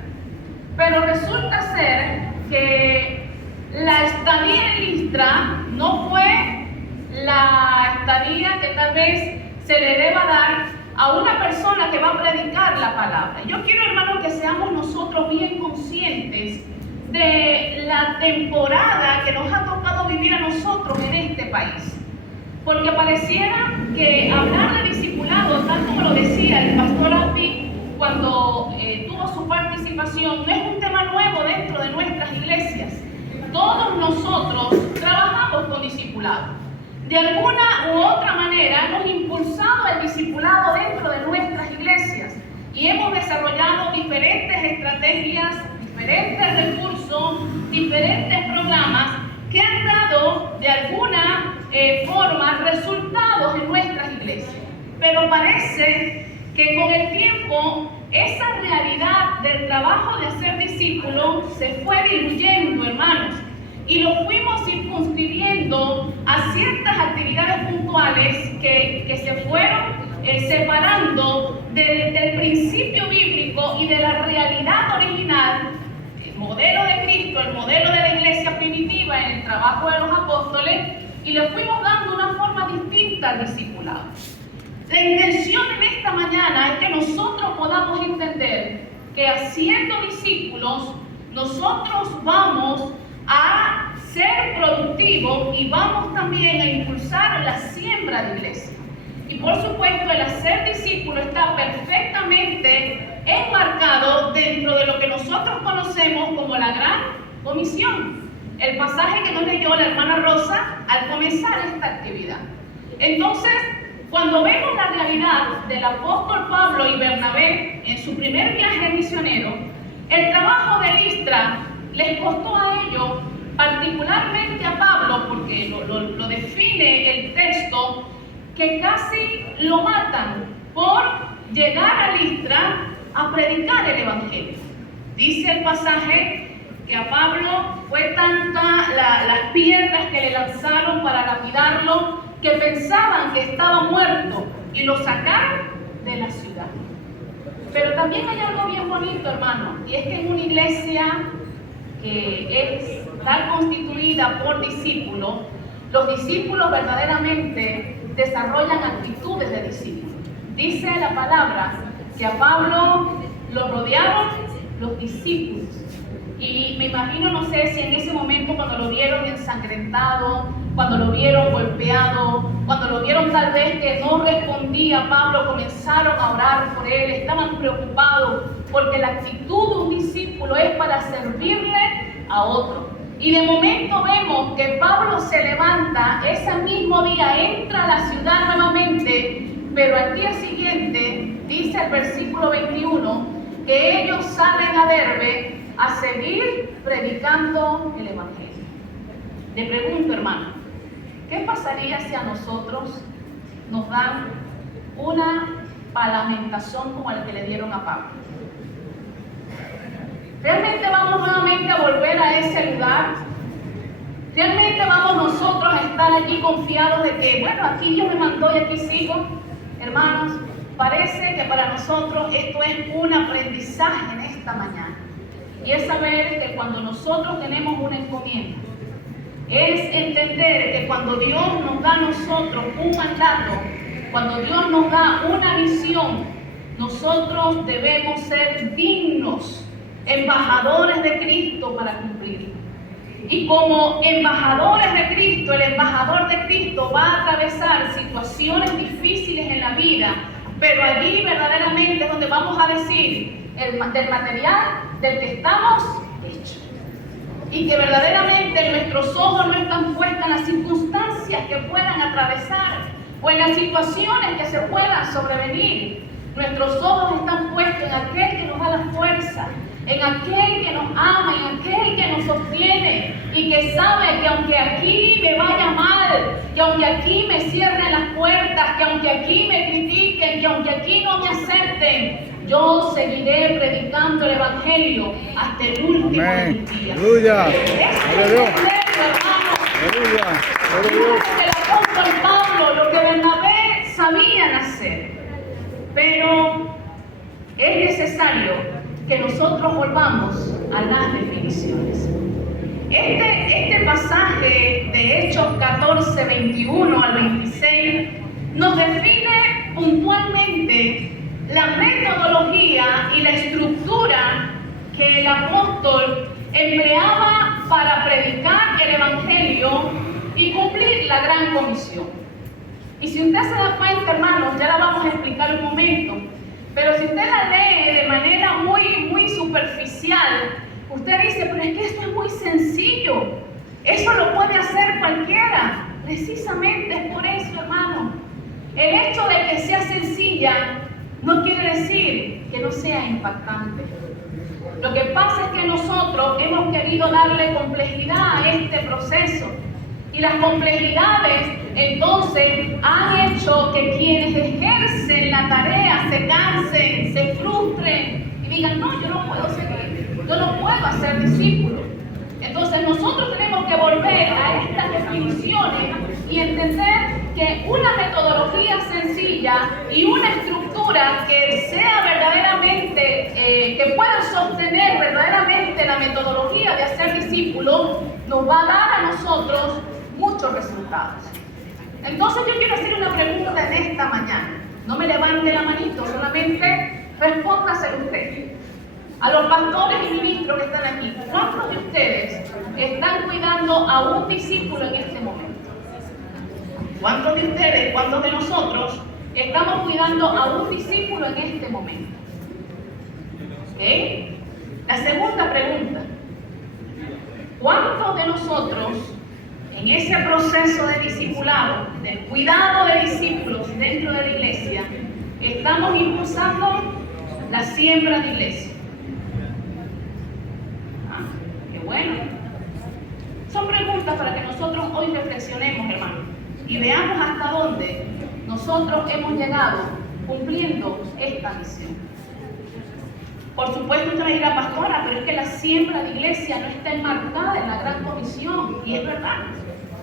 Pero resulta ser que la estadía en Listra no fue la estadía que tal vez se le deba dar a una persona que va a predicar la palabra. Yo quiero, hermanos, que seamos nosotros bien conscientes de la temporada que nos ha tocado vivir a nosotros en este país. Porque pareciera que hablar de discipulado, tal como lo decía el pastor Api cuando tuvo su participación, no es un tema nuevo dentro de nuestras iglesias. Todos nosotros trabajamos con discipulado. De alguna u otra manera hemos impulsado el discipulado dentro de nuestras iglesias y hemos desarrollado diferentes estrategias, diferentes recursos, diferentes programas que han dado de alguna forma resultados en nuestras iglesias. Pero parece que con el tiempo esa realidad del trabajo de hacer discípulos se fue diluyendo, hermanos, y lo fuimos circunscribiendo a ciertas actividades puntuales que se fueron separando del principio bíblico y de la realidad original, el modelo de Cristo, el modelo de la iglesia primitiva en el trabajo de los apóstoles, y le fuimos dando una forma distinta al discipulado. La intención en esta mañana es que nosotros podamos entender que haciendo discípulos, nosotros vamos a ser productivos y vamos también a impulsar la siembra de iglesia. Y por supuesto, el hacer discípulo está perfectamente enmarcado dentro de lo que nosotros conocemos como la Gran Comisión. El pasaje que nos leyó la hermana Rosa al comenzar esta actividad. Entonces, cuando vemos la realidad del apóstol Pablo y Bernabé en su primer viaje misionero, el trabajo de Listra les costó a ellos, particularmente a Pablo, porque lo define el texto, que casi lo matan por llegar a Listra a predicar el Evangelio. Dice el pasaje que a Pablo fue tanta las piedras que le lanzaron para lapidarlo, que pensaban que estaba muerto y lo sacaron de la ciudad. Pero también hay algo bien bonito, hermano, y es que en una iglesia que es tal constituida por discípulos, los discípulos verdaderamente desarrollan actitudes de discípulos. Dice la palabra que a Pablo lo rodearon los discípulos. Y me imagino, no sé si en ese momento cuando lo vieron ensangrentado, cuando lo vieron golpeado, cuando lo vieron tal vez que no respondía a Pablo, comenzaron a orar por él, estaban preocupados, porque la actitud de un discípulo es para servirle a otro. Y de momento vemos que Pablo se levanta, ese mismo día entra a la ciudad nuevamente, pero al día siguiente, dice el versículo 21, que ellos salen a Derbe a seguir predicando el Evangelio. Le pregunto, hermano, ¿qué pasaría si a nosotros nos dan una palamentación como la que le dieron a Pablo? ¿Realmente vamos nuevamente a volver a ese lugar? ¿Realmente vamos nosotros a estar allí confiados de que, bueno, aquí Dios me mandó y aquí sigo? Hermanos, parece que para nosotros esto es un aprendizaje en esta mañana. Y es saber que cuando nosotros tenemos una encomienda, es entender que cuando Dios nos da a nosotros un mandato, cuando Dios nos da una misión, nosotros debemos ser dignos, embajadores de Cristo para cumplirlo. Y como embajadores de Cristo, el embajador de Cristo va a atravesar situaciones difíciles en la vida, pero allí verdaderamente es donde vamos a decir del material del que estamos hechos. Y que verdaderamente nuestros ojos no están puestos en las circunstancias que puedan atravesar o en las situaciones que se puedan sobrevenir. Nuestros ojos están puestos en aquel que nos da la fuerza, en aquel que nos ama, en aquel que nos sostiene y que sabe que aunque aquí me vaya mal, que aunque aquí me cierren las puertas, que aunque aquí me critiquen, que aunque aquí no me acepten, yo seguiré predicando el Evangelio hasta el último de mis días. Aleluya. Aleluya. Aleluya. El apóstol Pablo, lo que Bernabé sabían hacer, pero es necesario que nosotros volvamos a las definiciones. Este pasaje de Hechos 14, 21 al 26 nos define puntualmente la metodología y la estructura que el apóstol empleaba para predicar el Evangelio y cumplir la gran comisión. Y si usted se da cuenta, hermanos, ya la vamos a explicar un momento, pero si usted la lee de manera muy superficial, usted dice, pero es que esto es muy sencillo, eso lo puede hacer cualquiera. Precisamente es por eso, hermano. El hecho de que sea sencilla no quiere decir que no sea impactante. Lo que pasa es que nosotros hemos querido darle complejidad a este proceso. Y las complejidades entonces han hecho que quienes ejercen la tarea se cansen, se frustren y digan, no, yo no puedo seguir, yo no puedo hacer discípulo. Entonces nosotros tenemos que volver a estas definiciones y entender que una metodología sencilla y una estructura que sea verdaderamente, que pueda sostener verdaderamente la metodología de hacer discípulos, nos va a dar a nosotros muchos resultados. Entonces yo quiero hacer una pregunta en esta mañana. No me levante la manito, solamente respóndaselo usted. A los pastores y ministros que están aquí, ¿cuántos de ustedes están cuidando a un discípulo en este momento? ¿Cuántos de ustedes, cuántos de nosotros estamos cuidando a un discípulo en este momento? ¿Ok? La segunda pregunta. ¿Cuántos de nosotros en ese proceso de discipulado, de cuidado de discípulos dentro de la iglesia, estamos impulsando la siembra de iglesia? Qué bueno. Son preguntas para que nosotros hoy reflexionemos, hermanos, y veamos hasta dónde nosotros hemos llegado cumpliendo esta misión. Por supuesto, usted me dirá, pastora, pero es que la siembra de iglesia no está enmarcada en la Gran Comisión, y es verdad.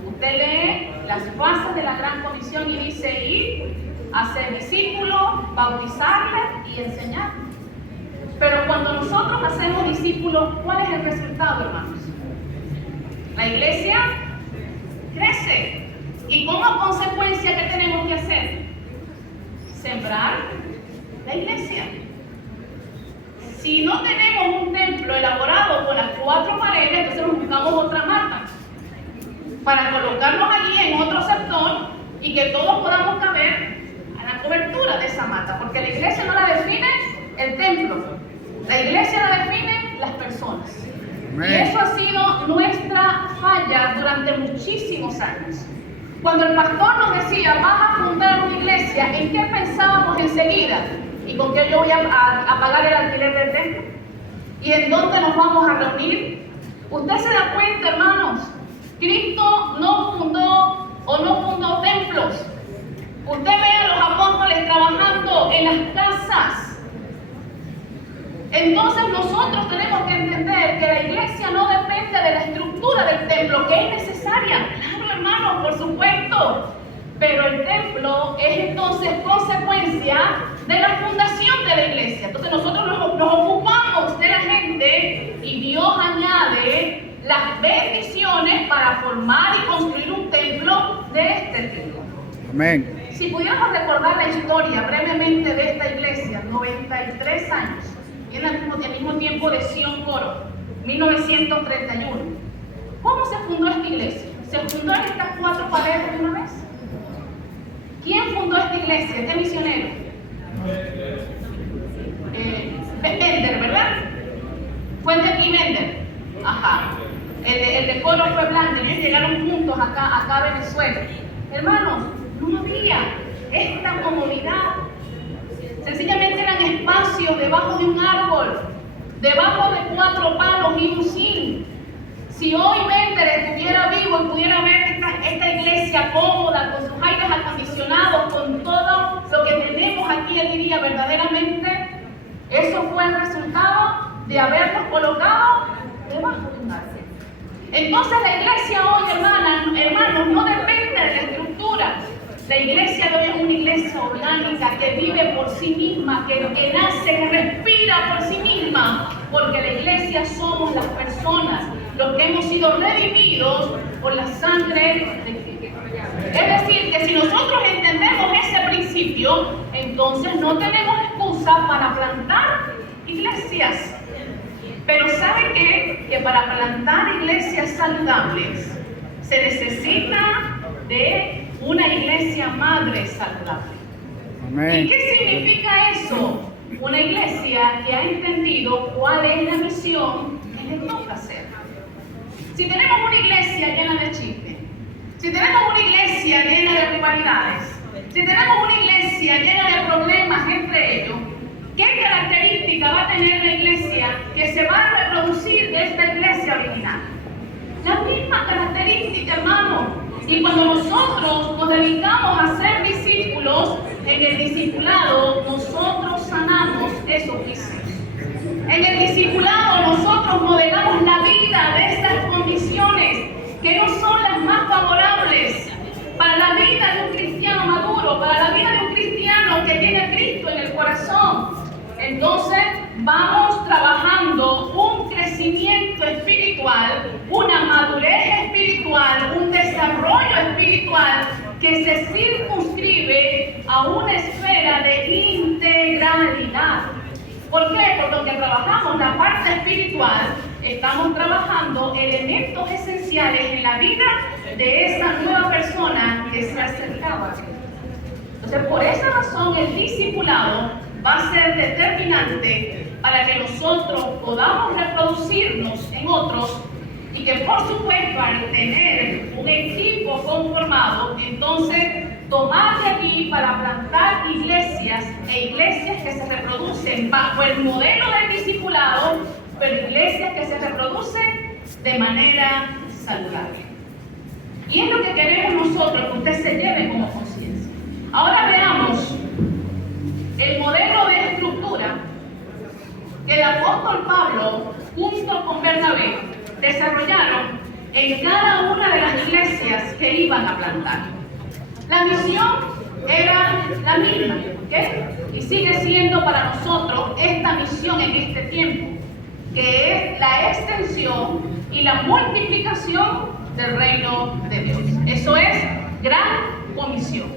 Usted lee las fases de la Gran Comisión y dice ir, hacer discípulos, bautizarles y enseñar. Pero cuando nosotros hacemos discípulos, ¿cuál es el resultado, hermanos? La iglesia crece. Y como consecuencia, ¿qué tenemos que hacer? Sembrar la iglesia. Si no tenemos un templo elaborado con las 4 paredes, entonces nos buscamos otra mata para colocarnos allí en otro sector y que todos podamos caber a la cobertura de esa mata, porque la iglesia no la define el templo, la iglesia la define las personas. Y eso ha sido nuestra falla durante muchísimos años. Cuando el pastor nos decía, vas a fundar una iglesia, ¿en qué pensábamos enseguida? ¿Y con qué yo voy a pagar el alquiler del templo? ¿Y en dónde nos vamos a reunir? Usted se da cuenta, hermanos, Cristo no fundó templos. Usted ve a los apóstoles trabajando en las casas. Entonces nosotros tenemos que entender que la iglesia no depende de la estructura del templo, que es necesaria. Claro, hermanos, por supuesto. Pero el templo es entonces consecuencia de la fundación de la iglesia. Entonces nosotros nos ocupamos de la gente y Dios añade las bendiciones para formar y construir un templo de este tipo. Amén. Si pudiéramos recordar la historia brevemente de esta iglesia, 93 años, y al mismo tiempo de Sion Coro, 1931. ¿Cómo se fundó esta iglesia? ¿Se fundó en estas 4 paredes de una vez? ¿Quién fundó esta iglesia? Este misionero. Bender, ¿verdad? Fue de aquí Bender. Ajá. El de Coro fue Blanco. Ellos llegaron juntos acá a Venezuela. Hermanos, no había esta comodidad. Sencillamente eran espacios debajo de un árbol, debajo de 4 palos y un zinc. Si hoy Bender estuviera vivo y pudiera ver esta iglesia cómoda, con sus aires acondicionados, con todo lo que tenemos aquí, él diría verdaderamente, eso fue el resultado de habernos colocado debajo de un árbol. Entonces la iglesia hoy, hermanos, no depende de la estructura. La iglesia de hoy es una iglesia orgánica que vive por sí misma, que nace, que respira por sí misma, porque la iglesia somos las personas, los que hemos sido redimidos por la sangre de Cristo. Es decir, que si nosotros entendemos ese principio, entonces no tenemos excusa para plantar iglesias. Pero ¿sabe qué? Que para plantar iglesias saludables se necesita de una iglesia madre saludable. Amén. ¿Y qué significa eso? Una iglesia que ha entendido cuál es la misión que le toca hacer. Si tenemos una iglesia llena de chismes, si tenemos una iglesia llena de rivalidades, si tenemos una iglesia llena de problemas entre ellos, ¿qué característica va a tener la iglesia que se va a reproducir de esta iglesia original? La misma característica, hermano. Y cuando nosotros nos dedicamos a ser discípulos, en el discipulado nosotros sanamos esos vicios. En el discipulado nosotros modelamos la vida de estas condiciones que no son las más favorables para la vida de un cristiano maduro, para la vida de un cristiano que tiene a Cristo en el corazón. Entonces vamos trabajando un crecimiento espiritual, una madurez espiritual, un desarrollo espiritual que se circunscribe a una esfera área de integralidad. ¿Por qué? Porque aunque trabajamos la parte espiritual, estamos trabajando elementos esenciales en la vida de esa nueva persona que se ha acercado a Cristo. Entonces, por esa razón, el discipulado va a ser determinante para que nosotros podamos reproducirnos en otros y que, por supuesto, al tener un equipo conformado, entonces tomar de allí para plantar iglesias e iglesias que se reproducen bajo el modelo del discipulado, pero iglesias que se reproducen de manera saludable. Y es lo que queremos nosotros, que usted se lleve como conciencia. Ahora veamos el modelo de estructura que el apóstol Pablo, junto con Bernabé, desarrollaron en cada una de las iglesias que iban a plantar. La misión era la misma, ¿ok? Y sigue siendo para nosotros esta misión en este tiempo, que es la extensión y la multiplicación del reino de Dios. Eso es gran comisión.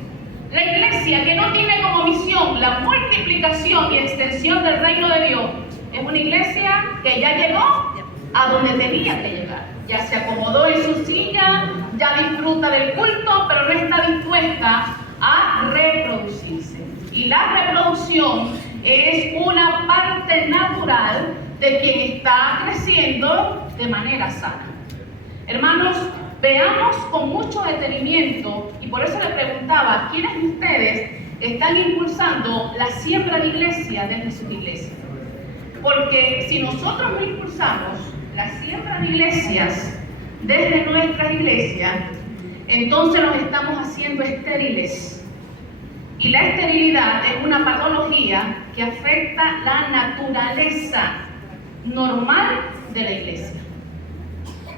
La iglesia que no tiene como misión la multiplicación y extensión del reino de Dios es una iglesia que ya llegó a donde tenía que llegar. Ya se acomodó en su silla, ya disfruta del culto, pero no está dispuesta a reproducirse. Y la reproducción es una parte natural de quien está creciendo de manera sana. Hermanos, veamos con mucho detenimiento, y por eso le preguntaba, ¿quiénes de ustedes están impulsando la siembra de iglesia desde sus iglesias? Porque si nosotros no impulsamos la siembra de iglesias desde nuestras iglesias, entonces nos estamos haciendo estériles. Y la esterilidad es una patología que afecta la naturaleza normal de la iglesia.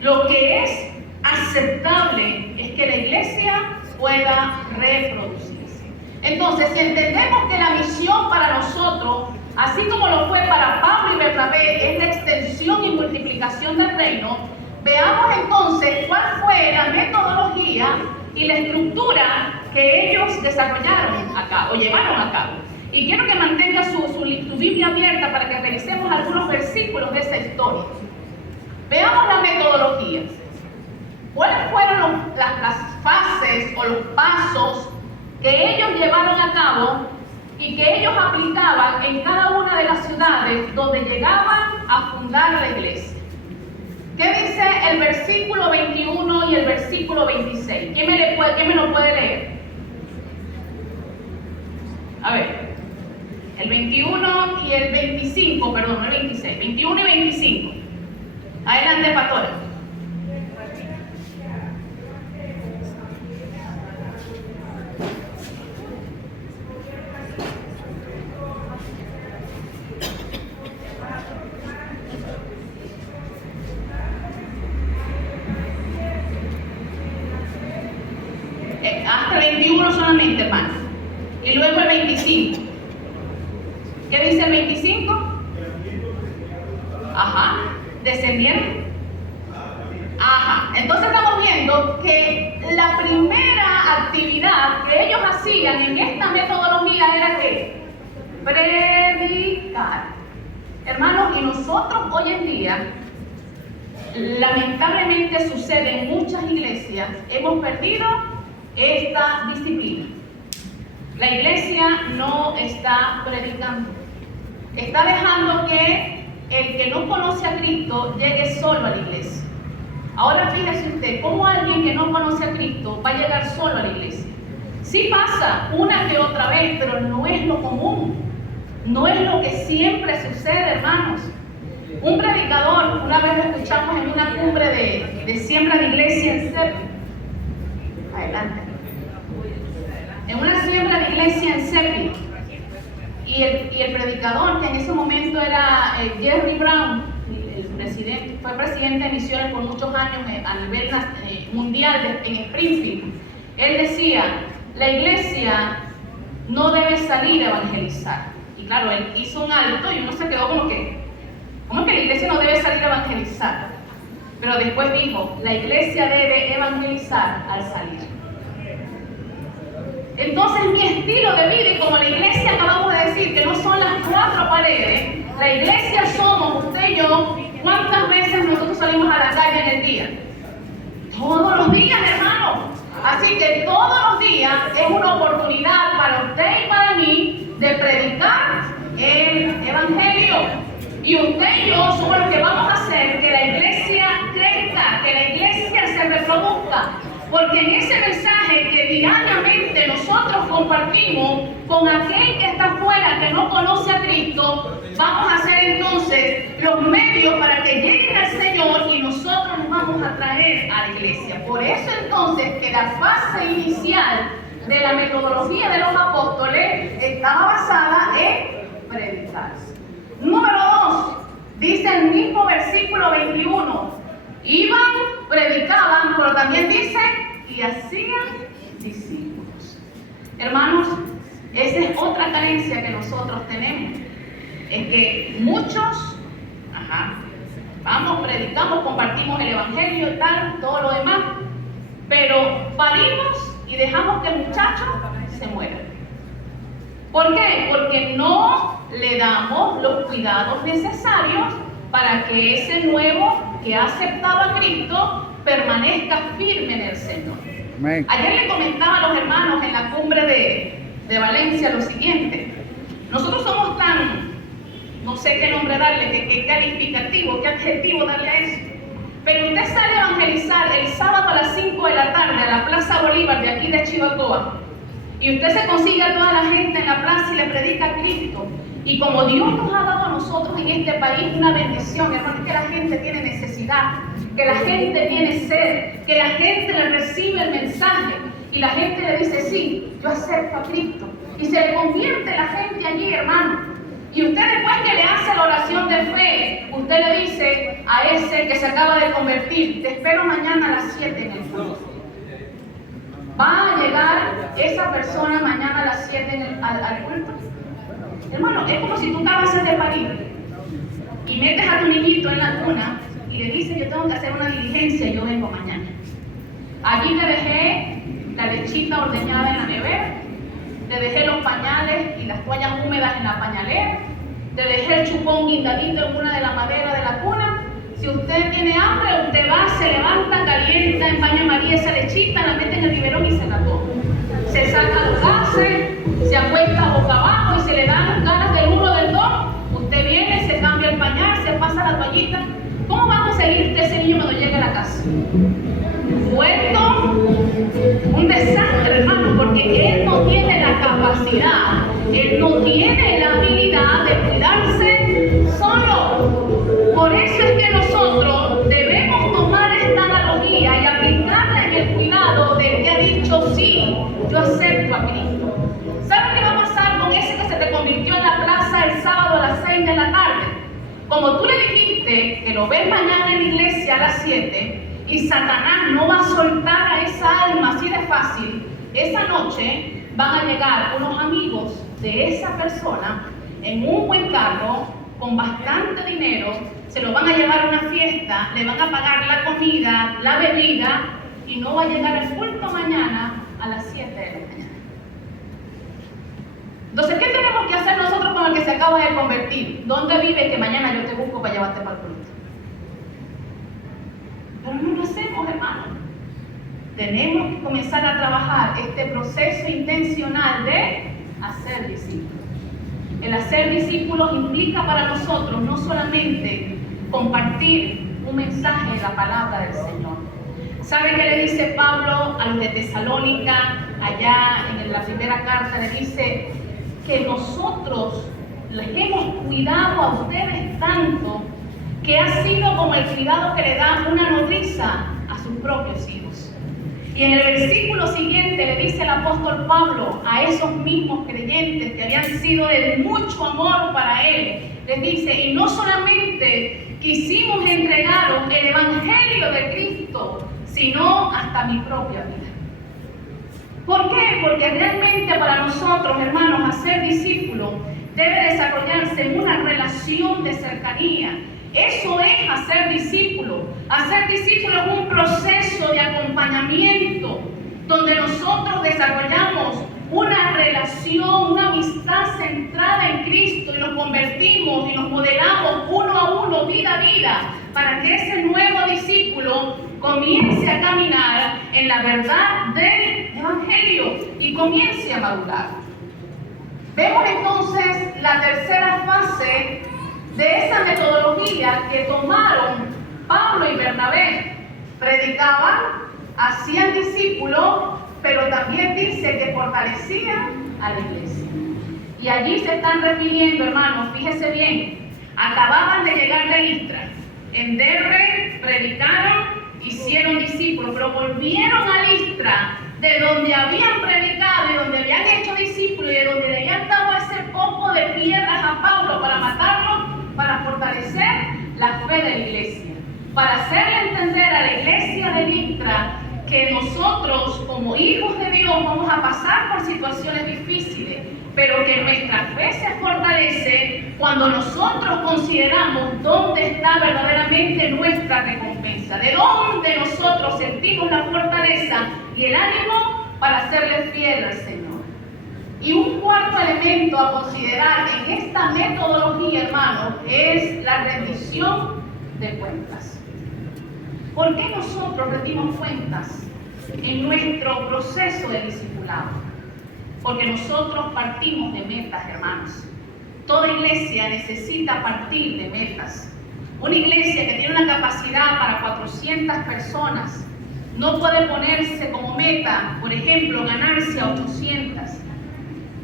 Lo que es aceptable es que la iglesia pueda reproducirse. Entonces, si entendemos que la misión para nosotros, así como lo fue para Pablo y Bernabé, es la extensión y multiplicación del reino, veamos entonces cuál fue la metodología y la estructura que ellos desarrollaron acá o llevaron a cabo. Y quiero que mantenga su Biblia abierta para que revisemos algunos versículos de esa historia. Veamos la metodología. ¿Cuáles fueron las fases o los pasos que ellos llevaron a cabo y que ellos aplicaban en cada una de las ciudades donde llegaban a fundar la iglesia? ¿Qué dice el versículo 21 y el versículo 26? ¿Quién me lo puede leer? A ver, el 21 y el 25, perdón, no el 26, 21 y 25. Adelante, pastora. Hasta el 21 solamente, hermano. Y luego el 25. ¿Qué dice el 25? Ajá. ¿Descendieron? Ajá. Entonces estamos viendo que la primera actividad que ellos hacían en esta metodología era ¿qué? Predicar. Hermanos, y nosotros hoy en día, lamentablemente sucede en muchas iglesias, hemos perdido esta disciplina. La iglesia no está predicando. Está dejando que el que no conoce a Cristo llegue solo a la iglesia. Ahora fíjese usted, ¿cómo alguien que no conoce a Cristo va a llegar solo a la iglesia? Sí pasa una que otra vez, pero no es lo común. No es lo que siempre sucede, hermanos. Un predicador, una vez lo escuchamos en una cumbre de siembra de iglesia en Serpi. Adelante. En una siembra de iglesia en Serpi. Y el predicador, que en ese momento era Jerry Brown, fue presidente de misiones por muchos años a nivel mundial en Springfield, él decía, la iglesia no debe salir a evangelizar. Y claro, él hizo un alto y uno se quedó como que la iglesia no debe salir a evangelizar? Pero después dijo, la iglesia debe evangelizar al salir. Entonces mi estilo de vida y como la iglesia La iglesia somos usted y yo. ¿Cuántas veces nosotros salimos a la calle en el día? Todos los días, hermano. Así que todos los días es una oportunidad para usted y para mí de predicar el Evangelio. Y usted y yo somos los que vamos a hacer que la iglesia crezca, que la iglesia se reproduzca. Porque en ese mensaje que diariamente nosotros compartimos con aquel que está afuera, que no conoce a Cristo, vamos a hacer entonces los medios para que lleguen al Señor y nosotros nos vamos a traer a la iglesia. Por eso entonces que la fase inicial de la metodología de los apóstoles estaba basada en predicar. Número 2, dice el mismo versículo 21, iban, predicaban, pero también dice, y hacían discípulos. Hermanos, esa es otra carencia que nosotros tenemos. Es que muchos, vamos, predicamos, compartimos el Evangelio, tal, todo lo demás, pero parimos y dejamos que el muchacho se muera. ¿Por qué? Porque no le damos los cuidados necesarios para que ese nuevo que ha aceptado a Cristo permanezca firme en el Señor. Amén. Ayer le comentaba a los hermanos en la cumbre de Valencia lo siguiente. Nosotros somos tan, no sé qué nombre darle, qué calificativo, qué adjetivo darle a eso. Pero usted sale a evangelizar el sábado a las 5 de la tarde a la Plaza Bolívar de aquí de Chivacoa. Y usted se consigue a toda la gente en la plaza y le predica a Cristo. Y como Dios nos ha dado a nosotros en este país una bendición, hermano, que la gente tiene necesidad, que la gente tiene sed, que la gente le recibe el mensaje y la gente le dice, sí, yo acepto a Cristo. Y se le convierte la gente allí, hermano. Y usted después que le hace la oración de fe, usted le dice a ese que se acaba de convertir, te espero mañana a las 7 en el culto. ¿Va a llegar esa persona mañana a las 7 al culto? Hermano, es como si tú acabas de parir y metes a tu niñito en la cuna y le dices, yo tengo que hacer una diligencia y yo vengo mañana. Allí te dejé la lechita ordeñada en la nevera, te dejé los pañales y las toallas húmedas en la pañalera, te dejé el chupón guindadito en una de la madera de la cuna. Si usted tiene hambre, usted va, se levanta, calienta en baño María esa lechita, la mete en el biberón y se la toma. Se saca los gases, se acuesta boca abajo y se le dan las ganas del uno del dos. Usted viene, se cambia el pañal, se pasa la toallita. ¿Cómo va a conseguirte ese niño cuando llegue a la casa? Vuelto un desastre, hermano, porque él no tiene la capacidad, él no tiene la habilidad de cuidarse solo. Por eso es que nosotros debemos tomar esta analogía y aplicarla en el cuidado del que ha dicho, sí, yo acepto a Cristo. ¿Sabes qué va a pasar con ese que se te convirtió en la plaza el sábado a las 6 de la tarde? Como tú le dijiste que lo ves mañana en la iglesia a las 7, y Satanás no va a soltar a esa alma así de fácil, esa noche van a llegar unos amigos de esa persona en un buen carro, con bastante dinero, se lo van a llevar a una fiesta, le van a pagar la comida, la bebida, y no va a llegar al culto mañana a las 7 de la mañana. Entonces, ¿qué tenemos que hacer nosotros con el que se acaba de convertir? ¿Dónde vive que mañana yo te busco para llevarte para el culto? Pero no lo hacemos, hermano. Tenemos que comenzar a trabajar este proceso intencional de hacer discípulos. El hacer discípulos implica para nosotros no solamente compartir un mensaje de la palabra del Señor. ¿Sabe qué le dice Pablo a los de Tesalónica? Allá en la primera carta le dice que nosotros les hemos cuidado a ustedes tanto que ha sido como el cuidado que le da una nodriza a sus propios hijos. Y en el versículo siguiente le dice el apóstol Pablo a esos mismos creyentes que habían sido de mucho amor para él, les dice, y no solamente quisimos entregaros el Evangelio de Cristo, sino hasta mi propia vida. ¿Por qué? Porque realmente para nosotros, hermanos, hacer discípulos debe desarrollarse en una relación de cercanía. Eso es hacer discípulo. Hacer discípulo es un proceso de acompañamiento donde nosotros desarrollamos una relación, una amistad centrada en Cristo y nos convertimos y nos modelamos uno a uno, vida a vida, para que ese nuevo discípulo comience a caminar en la verdad del Evangelio y comience a madurar. Vemos entonces la tercera fase de esa metodología que tomaron Pablo y Bernabé. Predicaban, hacían discípulos, pero también dice que fortalecían a la iglesia. Y allí se están refiriendo, hermanos, fíjese bien, acababan de llegar de Listra. En Derbe predicaron, hicieron discípulos, pero volvieron a Listra, de donde habían predicado y donde habían hecho discípulos y de donde le habían dado ese poco de piedras a Pablo para matarlo, para fortalecer la fe de la iglesia, para hacerle entender a la iglesia de Listra que nosotros como hijos de Dios vamos a pasar por situaciones difíciles, pero que nuestra fe se fortalece cuando nosotros consideramos dónde está verdaderamente nuestra recompensa, de dónde nosotros sentimos la fortaleza y el ánimo para serle fiel al Señor. Y un cuarto elemento a considerar en esta metodología, hermano, es la rendición de cuentas. ¿Por qué nosotros rendimos cuentas en nuestro proceso de discipulado? Porque nosotros partimos de metas, hermanos. Toda iglesia necesita partir de metas. Una iglesia que tiene una capacidad para 400 personas no puede ponerse como meta, por ejemplo, ganarse a 800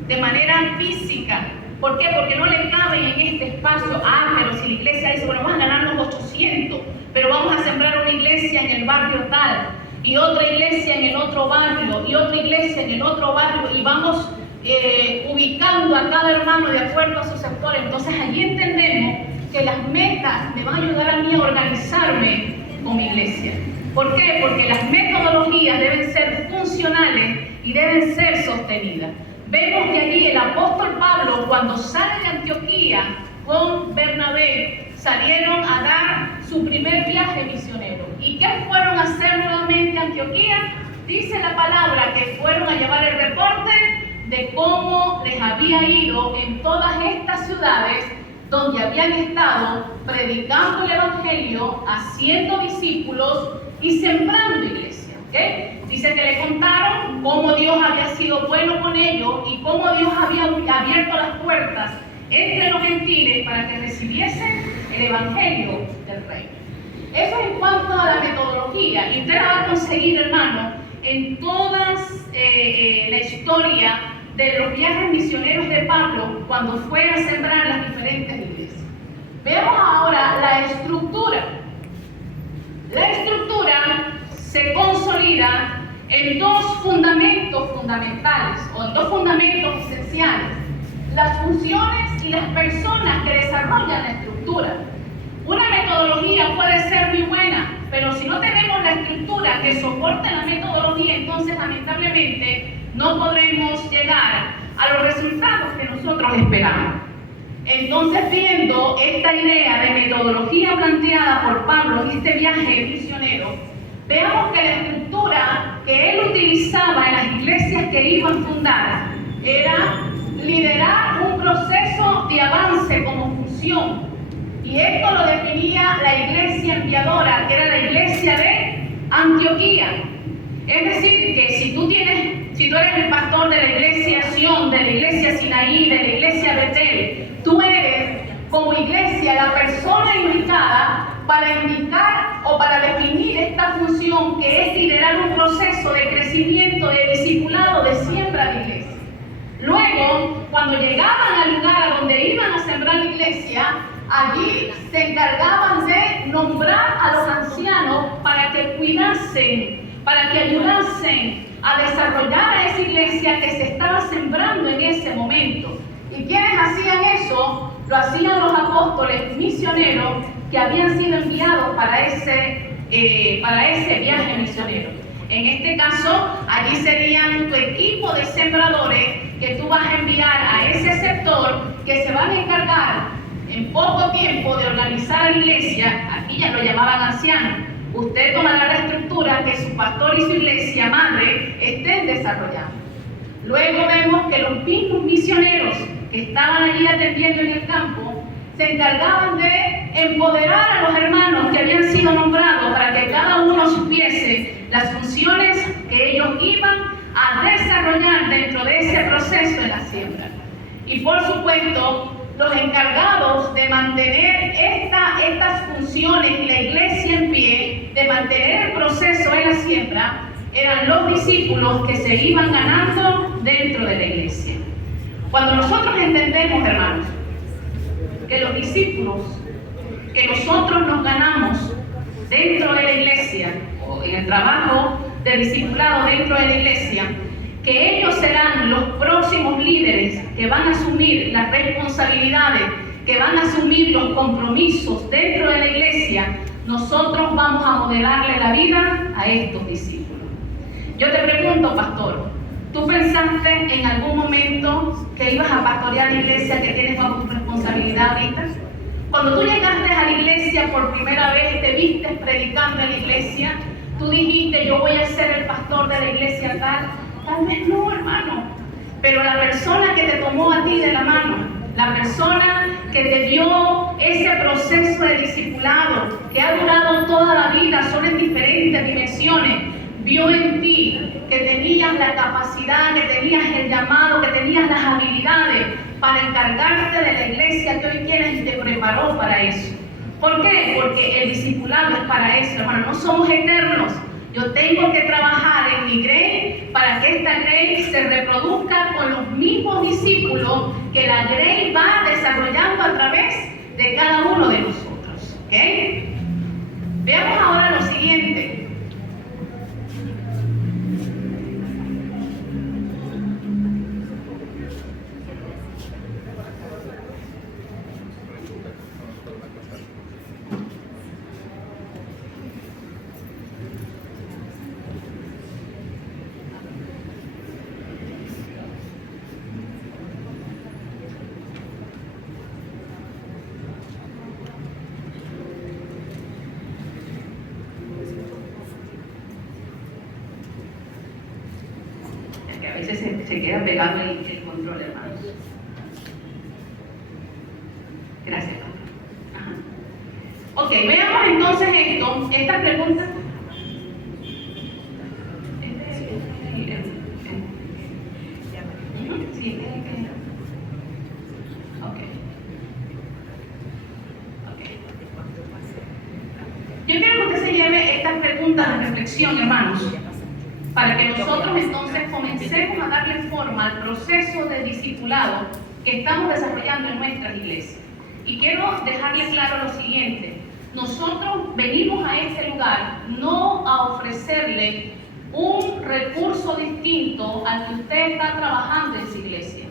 de manera física. ¿Por qué? Porque no le caben en este espacio. Pero si la iglesia dice, bueno, vamos a ganar los 800, pero vamos a sembrar una iglesia en el barrio tal, y otra iglesia en el otro barrio, y otra iglesia en el otro barrio, y vamos ubicando a cada hermano de acuerdo a su sector. Entonces allí entendemos que las metas me van a ayudar a mí a organizarme con mi iglesia. ¿Por qué? Porque las metodologías deben ser funcionales y deben ser sostenidas. Vemos que allí el apóstol Pablo, cuando sale de Antioquía con Bernabé, salieron a dar su primer viaje misionero. ¿Y qué fueron a hacer nuevamente a Antioquía? Dice la palabra que fueron a llevar el reporte de cómo les había ido en todas estas ciudades donde habían estado predicando el Evangelio, haciendo discípulos y sembrando iglesia. ¿Okay? Dice que le contaron cómo Dios había sido bueno con ellos y cómo Dios había abierto las puertas entre los gentiles para que recibiesen el Evangelio del Reino. Eso es en cuanto a la metodología, y usted la va a conseguir, hermano, en toda la historia de los viajes misioneros de Pablo cuando fue a sembrar las diferentes iglesias. Veamos ahora la estructura. La estructura se consolida en dos fundamentos fundamentales o en dos fundamentos esenciales: las funciones y las personas que desarrollan la estructura. Una metodología puede ser muy buena, pero si no tenemos la estructura que soporte la metodología, entonces lamentablemente no podremos llegar a los resultados que nosotros esperamos. Entonces, viendo esta idea de metodología planteada por Pablo en este viaje misionero, veamos que la estructura que él utilizaba en las iglesias que iba a fundar era liderar un proceso de avance como función. Y esto lo definía la iglesia enviadora, que era la iglesia de Antioquía. Es decir, que si tú eres el pastor de la iglesia Sion, de la iglesia Sinaí, de la iglesia Betel, tú eres como iglesia la persona indicada para indicar o para definir esta función, que es liderar un proceso de crecimiento, de discipulado, de siembra de iglesia. Luego, cuando llegaban al lugar a donde iban a sembrar la iglesia, allí se encargaban de nombrar a los ancianos para que cuidasen, para que ayudasen a desarrollar a esa iglesia que se estaba sembrando en ese momento. ¿Y quiénes hacían eso? Lo hacían los apóstoles misioneros que habían sido enviados para ese viaje misionero. En este caso, allí serían tu equipo de sembradores que tú vas a enviar a ese sector, que se van a encargar en poco tiempo de organizar la iglesia. Aquí ya lo llamaban ancianos. Usted tomará la estructura que su pastor y su iglesia madre estén desarrollando. Luego vemos que los mismos misioneros que estaban allí atendiendo en el campo, se encargaban de empoderar a los hermanos que habían sido nombrados para que cada uno supiese las funciones que ellos iban a desarrollar dentro de ese proceso de la siembra. Y por supuesto, los encargados de mantener estas funciones y la iglesia en pie, de mantener el proceso de la siembra, eran los discípulos que se iban ganando dentro de la iglesia. Cuando nosotros entendemos, hermanos, que los discípulos que nosotros nos ganamos dentro de la iglesia, o en el trabajo de discipulado dentro de la iglesia, que ellos serán los próximos líderes que van a asumir las responsabilidades, que van a asumir los compromisos dentro de la iglesia, nosotros vamos a modelarle la vida a estos discípulos. Yo te pregunto, pastor, ¿tú pensaste en algún momento que ibas a pastorear la iglesia que tienes bajo tu responsabilidad ahorita? Cuando tú llegaste a la iglesia por primera vez, te viste predicando en la iglesia, tú dijiste, yo voy a ser el pastor de la iglesia tal. Tal vez no, hermano, pero la persona que te tomó a ti de la mano, la persona que te dio ese proceso de discipulado que ha durado toda la vida, son en diferentes dimensiones, vio en ti que tenías la capacidad, que tenías el llamado, que tenías las habilidades para encargarte de la iglesia que hoy tienes y te preparó para eso. ¿Por qué? Porque el discipulado es para eso, hermano, no somos eternos. Yo tengo que trabajar en mi grey para que esta grey se reproduzca con los mismos discípulos que la grey va desarrollando a través de cada uno de nosotros. ¿Ok? Veamos ahora lo siguiente. A veces se queda pegado el control, hermanos. Gracias, Pablo. Ok, veamos entonces esta pregunta. Yo quiero que usted se lleve estas preguntas a reflexión, hermanos, para que nosotros entonces comencemos a darle forma al proceso de discipulado que estamos desarrollando en nuestras iglesias. Y quiero dejarle claro lo siguiente: nosotros venimos a este lugar no a ofrecerle un recurso distinto al que usted está trabajando en su iglesia,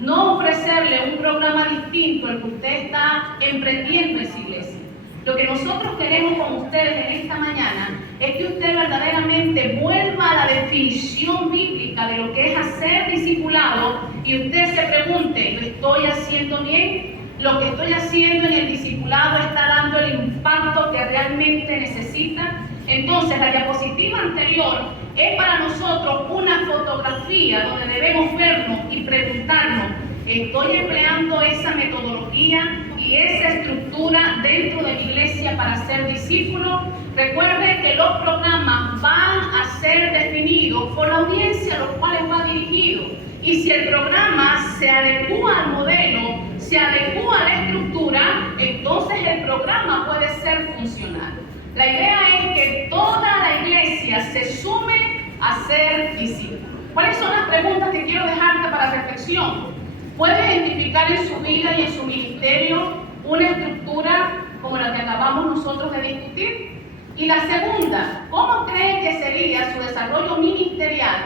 no ofrecerle un programa distinto al que usted está emprendiendo en su iglesia. Lo que nosotros queremos con ustedes en esta mañana es que usted verdaderamente vuelva a la definición bíblica de lo que es hacer discipulado y usted se pregunte, ¿lo estoy haciendo bien? ¿Lo que estoy haciendo en el discipulado está dando el impacto que realmente necesita? Entonces, la diapositiva anterior es para nosotros una fotografía donde debemos vernos y preguntarnos, ¿estoy empleando esa metodología y esa estructura dentro de mi iglesia para ser discípulo? Recuerde que los programas van a ser definidos por la audiencia a los cuales va dirigido. Y si el programa se adecúa al modelo, se adecúa a la estructura, entonces el programa puede ser funcional. La idea es que toda la iglesia se sume a ser discípulo. ¿Cuáles son las preguntas que quiero dejarte para reflexión? ¿Puede identificar en su vida y en su ministerio una estructura como la que acabamos nosotros de discutir? Y la segunda, ¿cómo creen que sería su desarrollo ministerial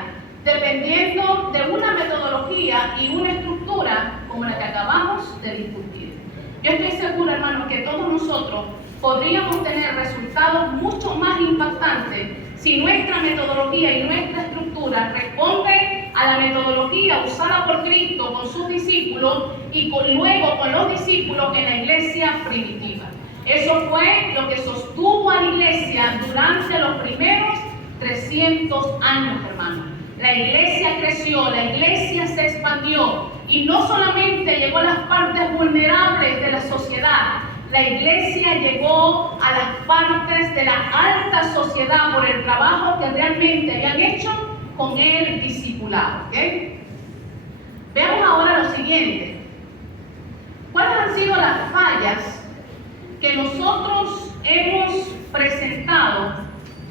dependiendo de una metodología y una estructura como la que acabamos de discutir? Yo estoy segura, hermanos, que todos nosotros podríamos tener resultados mucho más impactantes si nuestra metodología y nuestra estructura responde a la metodología usada por Cristo con sus discípulos y luego con los discípulos en la iglesia primitiva. Eso fue lo que sostuvo a la iglesia durante los primeros 300 años, hermanos. La iglesia creció, la iglesia se expandió Y no solamente llegó a las partes vulnerables de la sociedad, la iglesia llegó a las partes de la alta sociedad por el trabajo que realmente habían hecho con el discipulado. ¿Okay? Veamos ahora lo siguiente. ¿Cuáles han sido las fallas que nosotros hemos presentado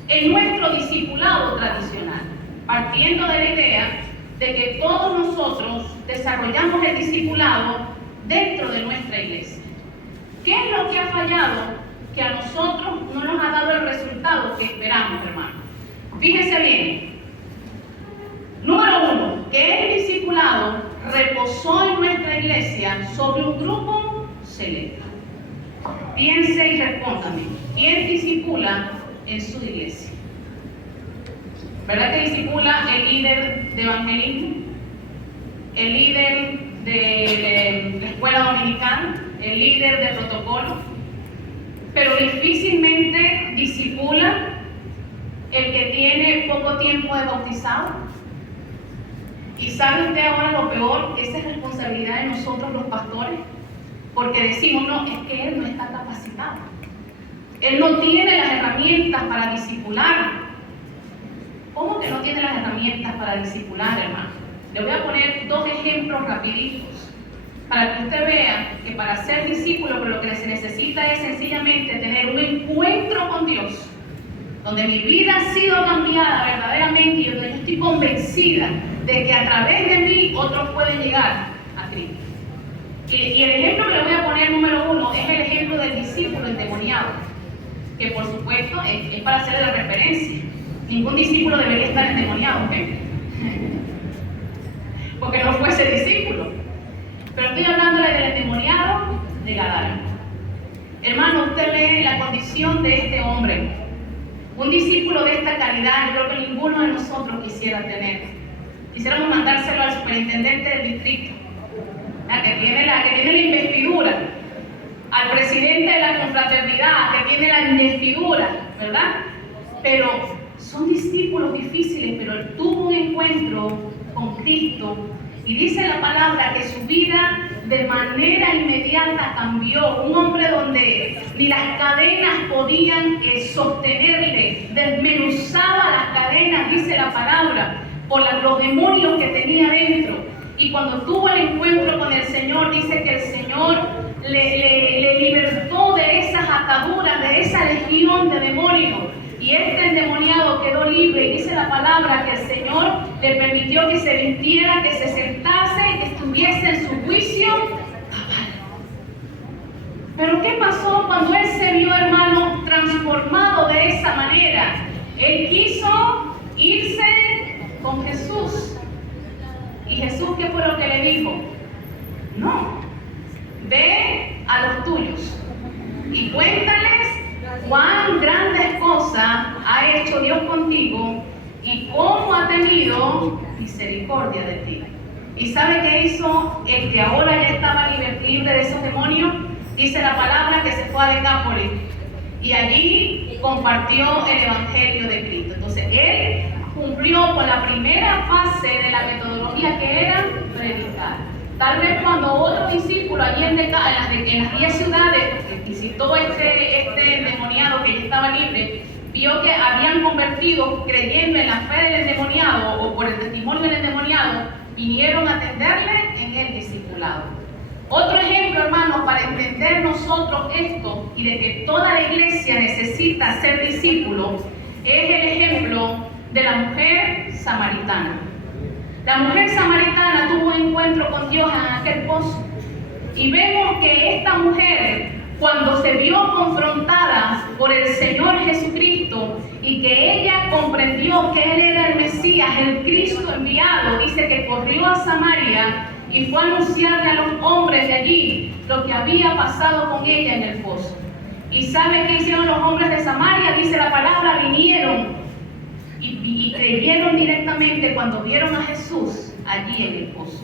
en nuestro discipulado tradicional? Partiendo de la idea de que todos nosotros desarrollamos el discipulado dentro de nuestra iglesia. ¿Qué es lo que ha fallado que a nosotros no nos ha dado el resultado que esperamos, hermano? Fíjese bien. Número 1, que el discipulado reposó en nuestra iglesia sobre un grupo selecto. Piense y respóndame. ¿Quién discipula en su iglesia? ¿Verdad que discipula el líder de evangelismo? El líder de la escuela dominicana, el líder de protocolo, pero difícilmente discipula el que tiene poco tiempo de bautizado. Y sabe usted ahora lo peor, esa es responsabilidad de nosotros los pastores, porque decimos, no, es que él no está capacitado, él no tiene las herramientas para discipular. ¿Cómo que no tiene las herramientas para discipular, hermano? Le voy a poner 2 ejemplos rapiditos para que usted vea que para ser discípulo lo que se necesita es sencillamente tener un encuentro con Dios, donde mi vida ha sido cambiada verdaderamente y donde yo estoy convencida de que a través de mí otros pueden llegar a Cristo. Y el ejemplo que le voy a poner, número 1, es el ejemplo del discípulo endemoniado, que por supuesto es para hacerle la referencia. Ningún discípulo debería estar endemoniado, ¿ok? Porque no fuese discípulo. Pero estoy hablando del endemoniado de Gadara. Hermano, usted ve la condición de este hombre. Un discípulo de esta calidad, yo creo que ninguno de nosotros quisiera tener. Quisiéramos mandárselo al superintendente del distrito, que tiene la investidura, al presidente de la confraternidad, que tiene la investidura, ¿verdad? Pero son discípulos difíciles, pero él tuvo un encuentro con Cristo y dice la palabra que su vida de manera inmediata cambió. Un hombre donde ni las cadenas podían sostenerle, desmenuzaba las cadenas, dice la palabra, por los demonios que tenía dentro. Y cuando tuvo el encuentro con el Señor, dice que el Señor le libertó de esas ataduras, de esa legión de demonios. Y este endemoniado quedó libre y dice la palabra que el Señor le permitió que se vistiera, que se sentase y que estuviese en su juicio cabal. Pero ¿qué pasó cuando él se vio, hermano, transformado de esa manera? Él quiso irse con Jesús. ¿Y Jesús qué fue lo que le dijo? No, ve a los tuyos y cuéntales cuán grandes cosas ha hecho Dios contigo y cómo ha tenido misericordia de ti. ¿Y sabe qué hizo el que ahora ya estaba libre de esos demonios? Dice la palabra que se fue a Decápolis y allí compartió el evangelio de Cristo. Entonces él cumplió con la primera fase de la metodología, que era predicar. Tal vez cuando otro discípulo allí en las 10 ciudades que visitó este endemoniado que ya estaba libre, vio que habían convertido creyendo en la fe del endemoniado o por el testimonio del endemoniado, vinieron a atenderle en el discipulado. Otro ejemplo, hermanos, para entender nosotros esto y de que toda la iglesia necesita ser discípulo, es el ejemplo de la mujer samaritana. La mujer samaritana tuvo un encuentro con Dios en aquel pozo. Y vemos que esta mujer, cuando se vio confrontada por el Señor Jesucristo y que ella comprendió que Él era el Mesías, el Cristo enviado, dice que corrió a Samaria y fue a anunciarle a los hombres de allí lo que había pasado con ella en el pozo. ¿Y sabe qué hicieron los hombres de Samaria? Dice la palabra, vinieron y creyeron directamente cuando vieron a Jesús allí en el pozo.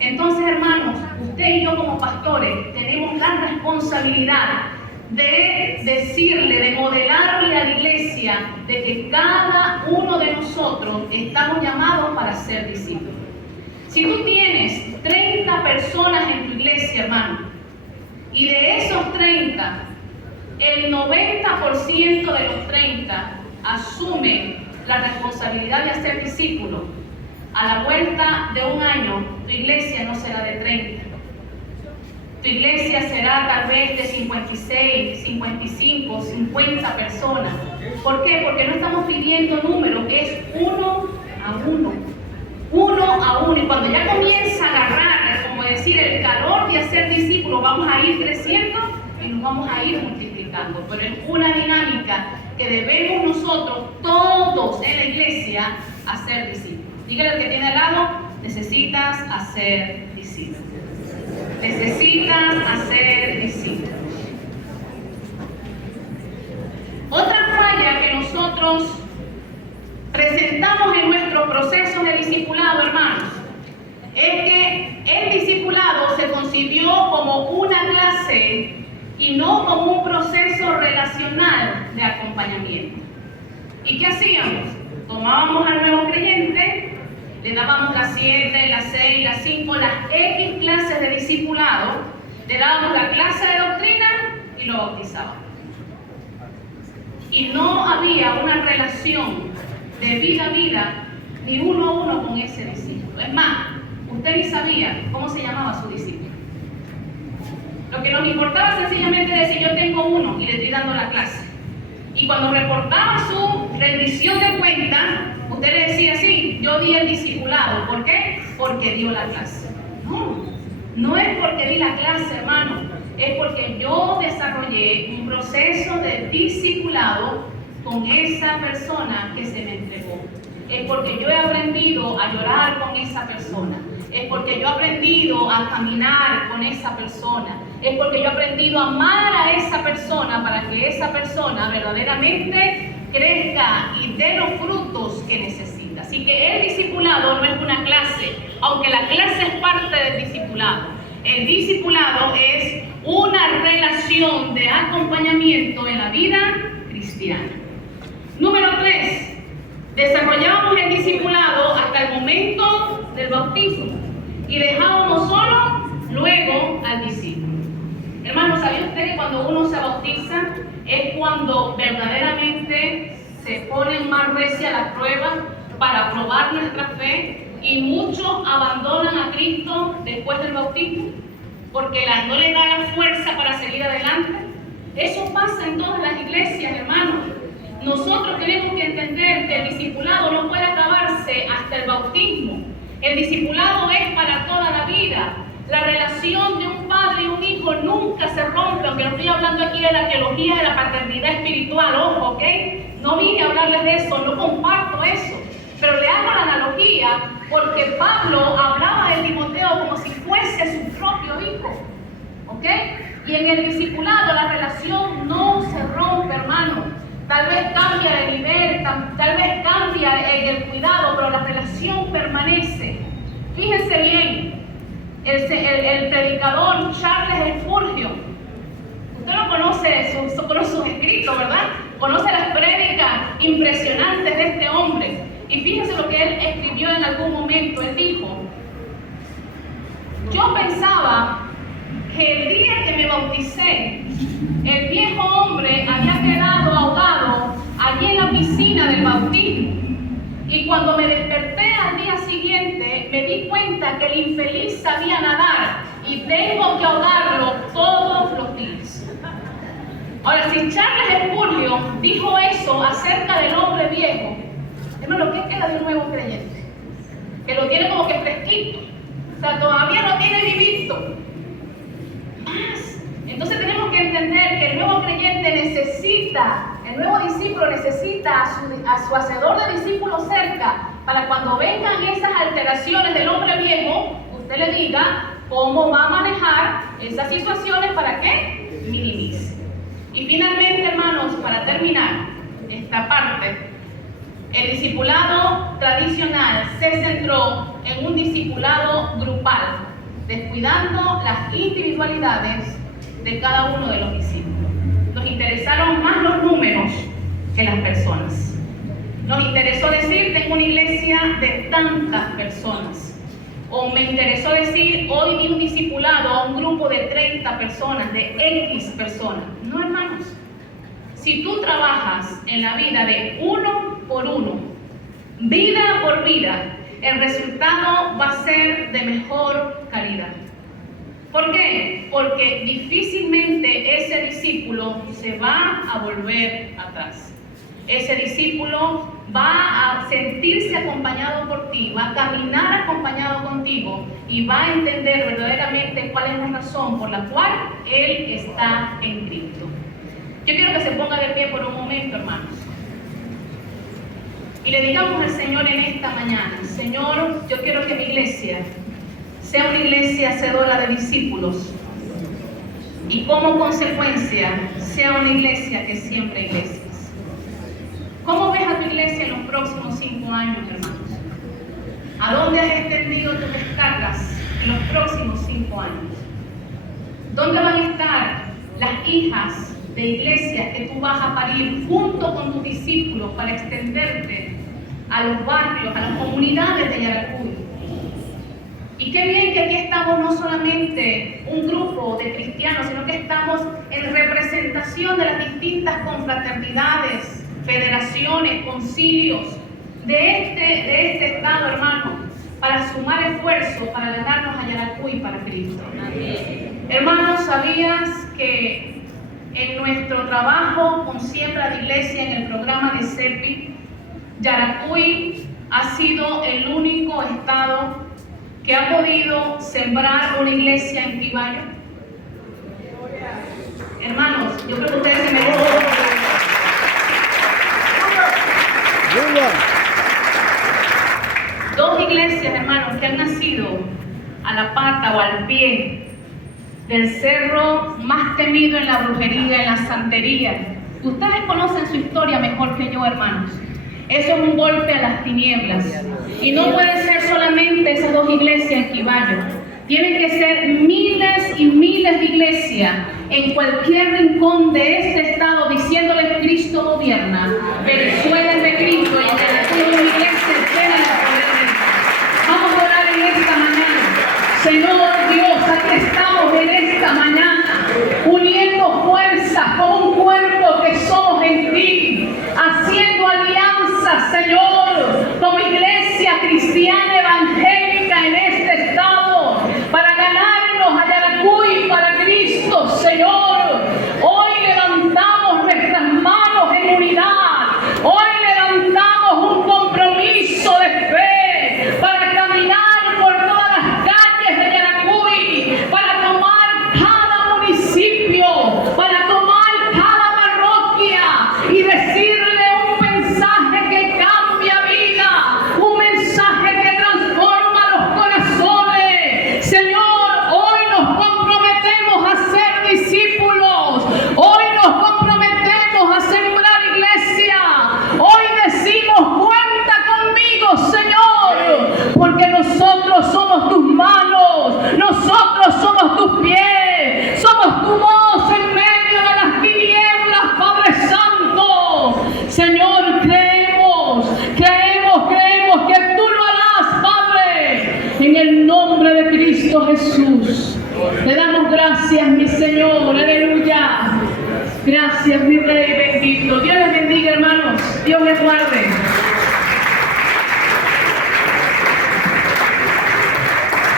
Entonces, hermanos, usted y yo como pastores tenemos la responsabilidad de decirle, de modelarle a la iglesia de que cada uno de nosotros estamos llamados para ser discípulos. Si tú tienes 30 personas en tu iglesia, hermano. Y de esos 30, el 90% de los 30 asume la responsabilidad de hacer discípulos. A la vuelta de un año, tu iglesia no será de 30. Tu iglesia será tal vez de 56, 55, 50 personas. ¿Por qué? Porque no estamos pidiendo números, es uno a uno. Uno a uno. Y cuando ya comienza a agarrar, como decir, el calor de hacer discípulos, vamos a ir creciendo y nos vamos a ir multiplicando. Pero es una dinámica que debemos nosotros, todos en la iglesia, hacer discípulos. Dígale al que tiene al lado, necesitas hacer discípulos. Necesitas hacer discípulos. Otra falla que nosotros presentamos en nuestro proceso de discipulado, hermanos, es que el discipulado se concibió como una clase y no como un proceso relacional de acompañamiento. ¿Y qué hacíamos? Tomábamos al nuevo creyente, le dábamos las 7, las 6, las 5, las X clases de discipulado, le dábamos la clase de doctrina y lo bautizábamos. Y no había una relación de vida a vida, ni uno a uno con ese discípulo. Es más, usted ni sabía cómo se llamaba su discípulo. Lo que nos importaba sencillamente decir, yo tengo uno y le estoy dando la clase. Y cuando reportaba su rendición de cuenta, usted le decía, sí, yo di el discipulado. ¿Por qué? Porque dio la clase. No es porque di la clase, hermano. Es porque yo desarrollé un proceso de discipulado con esa persona que se me entregó. Es porque yo he aprendido a llorar con esa persona. Es porque yo he aprendido a caminar con esa persona. Es porque yo he aprendido a amar a esa persona para que esa persona verdaderamente crezca y dé los frutos que necesita. Así que el discipulado no es una clase, aunque la clase es parte del discipulado. El discipulado es una relación de acompañamiento en la vida cristiana. Número 3. Desarrollábamos el discipulado hasta el momento del bautismo y dejábamos solo luego al discípulo. Hermano, ¿sabía usted que cuando uno se bautiza es cuando verdaderamente se ponen más recia las pruebas para probar nuestra fe y muchos abandonan a Cristo después del bautismo porque no le da la fuerza para seguir adelante? Eso pasa en todas las iglesias, hermanos. Nosotros tenemos que entender que el discipulado no puede acabarse hasta el bautismo. El discipulado es para toda la vida. La relación de un padre y un hijo nunca se rompe, aunque no estoy hablando aquí de la teología de la paternidad espiritual, ojo, ¿ok? No vine a hablarles de eso, no comparto eso. Pero le hago la analogía porque Pablo hablaba de Timoteo como si fuese su propio hijo, ¿ok? Y en el discipulado la relación no se rompe, hermano. Tal vez cambia de nivel, tal vez cambia el cuidado, pero la relación permanece. Fíjense bien, el predicador Charles Spurgeon, usted no conoce sus escritos, ¿verdad? Conoce las prédicas impresionantes de este hombre. Y fíjense lo que él escribió en algún momento. Él dijo, yo pensaba que el día que me bauticé, el viejo hombre había quedado ahogado allí en la piscina del bautismo. Y cuando me desperté al día siguiente, me di cuenta que el infeliz sabía nadar y tengo que ahogarlo todos los días. Ahora, si Charles Spurgeon dijo eso acerca del hombre viejo, hermano, ¿qué queda de un nuevo creyente? Que lo tiene como que fresquito. O sea, todavía no tiene ni visto. Entonces tenemos que entender que el nuevo creyente necesita, el nuevo discípulo necesita a su hacedor de discípulos cerca para cuando vengan esas alteraciones del hombre viejo, usted le diga cómo va a manejar esas situaciones para que minimice. Y finalmente, hermanos, para terminar esta parte, el discipulado tradicional se centró en un discipulado grupal, descuidando las individualidades de cada uno de los discípulos. Nos interesaron más los números que las personas. Nos interesó decir, tengo una iglesia de tantas personas. o me interesó decir, hoy di un discipulado a un grupo de 30 personas, de X personas. No, hermanos. Si tú trabajas en la vida de uno por uno, vida por vida, el resultado va a ser de mejor calidad. ¿Por qué? Porque difícilmente ese discípulo se va a volver atrás. Ese discípulo va a sentirse acompañado por ti, va a caminar acompañado contigo y va a entender verdaderamente cuál es la razón por la cual él está en Cristo. Yo quiero que se ponga de pie por un momento, hermanos, y le digamos al Señor en esta mañana: Señor, yo quiero que mi iglesia sea una iglesia hacedora de discípulos y como consecuencia sea una iglesia que siembra iglesias. ¿Cómo ves a tu iglesia en los próximos 5 años, hermanos? ¿A dónde has extendido tus descargas en los próximos 5 años? ¿Dónde van a estar las hijas de iglesias que tú vas a parir junto con tus discípulos para extenderte a los barrios, a las comunidades de Yaracuy? Y qué bien que aquí estamos no solamente un grupo de cristianos, sino que estamos en representación de las distintas confraternidades, federaciones, concilios de este estado, hermano, para sumar esfuerzos para ganarnos a Yaracuy para Cristo. Hermanos, ¿sabías que en nuestro trabajo con siembra de iglesia en el programa de CEPI, Yaracuy ha sido el único estado que ha podido sembrar una iglesia en Quibayo? Hermanos, yo creo que ustedes se merecen. Dos iglesias, hermanos, que han nacido a la pata o al pie del cerro más temido en la brujería, en la santería. Ustedes conocen su historia mejor que yo, hermanos. Eso es un golpe a las tinieblas. Y no puede ser solamente esas dos iglesias en Quibayo. Tienen que ser miles y miles de iglesias en cualquier rincón de este estado diciéndoles: Cristo gobierna, Venezuela es de Cristo y en Yaracuy una iglesia llena de poder de Dios. Vamos a orar en esta mañana. Señor Dios, aquí estamos en esta mañana uniendo fuerzas como un cuerpo que somos en ti, haciendo alianzas, Señor, como iglesia cristiana evangélica en este estado, para ganarnos a Yaracuy para Cristo, Señor. Hoy levantamos nuestras manos en unidad, hoy levantamos un compromiso de fe para caminar por todas las calles de Yaracuy, para tomar cada municipio, para tomar cada parroquia y decirle un mensaje que cambia vida, un mensaje que transforma los corazones. Señor, hoy nos comprometemos a ser discípulos, hoy nos comprometemos a sembrar iglesia, hoy decimos: cuenta conmigo, Señor, porque nosotros somos tus manos, nosotros somos tus pies, somos tu voz en medio de las tinieblas, Padre Santo. Señor, creemos que tú lo harás, Padre, en el nombre de Cristo Jesús. Le damos gracias, mi Señor, aleluya. Gracias, mi Rey bendito. Dios les bendiga, hermanos. Dios les guarde.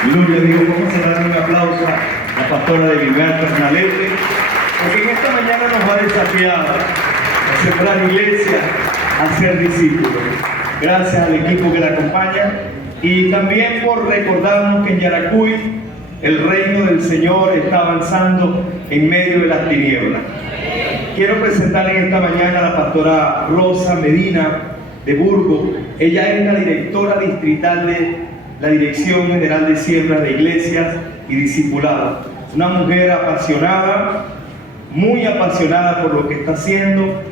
Gloria a Dios. Vamos a dar un aplauso a la pastora de Gilberto Pernalete, porque en esta mañana nos va a desafiar a sembrar iglesia, a ser discípulos. Gracias al equipo que la acompaña y también por recordarnos que en Yaracuy el reino del Señor está avanzando en medio de las tinieblas. Quiero presentar en esta mañana a la pastora Rosa Medina de Burgos. Ella es la directora distrital de la Dirección General de Siembras de Iglesias y Discipulados. Una mujer apasionada, muy apasionada por lo que está haciendo.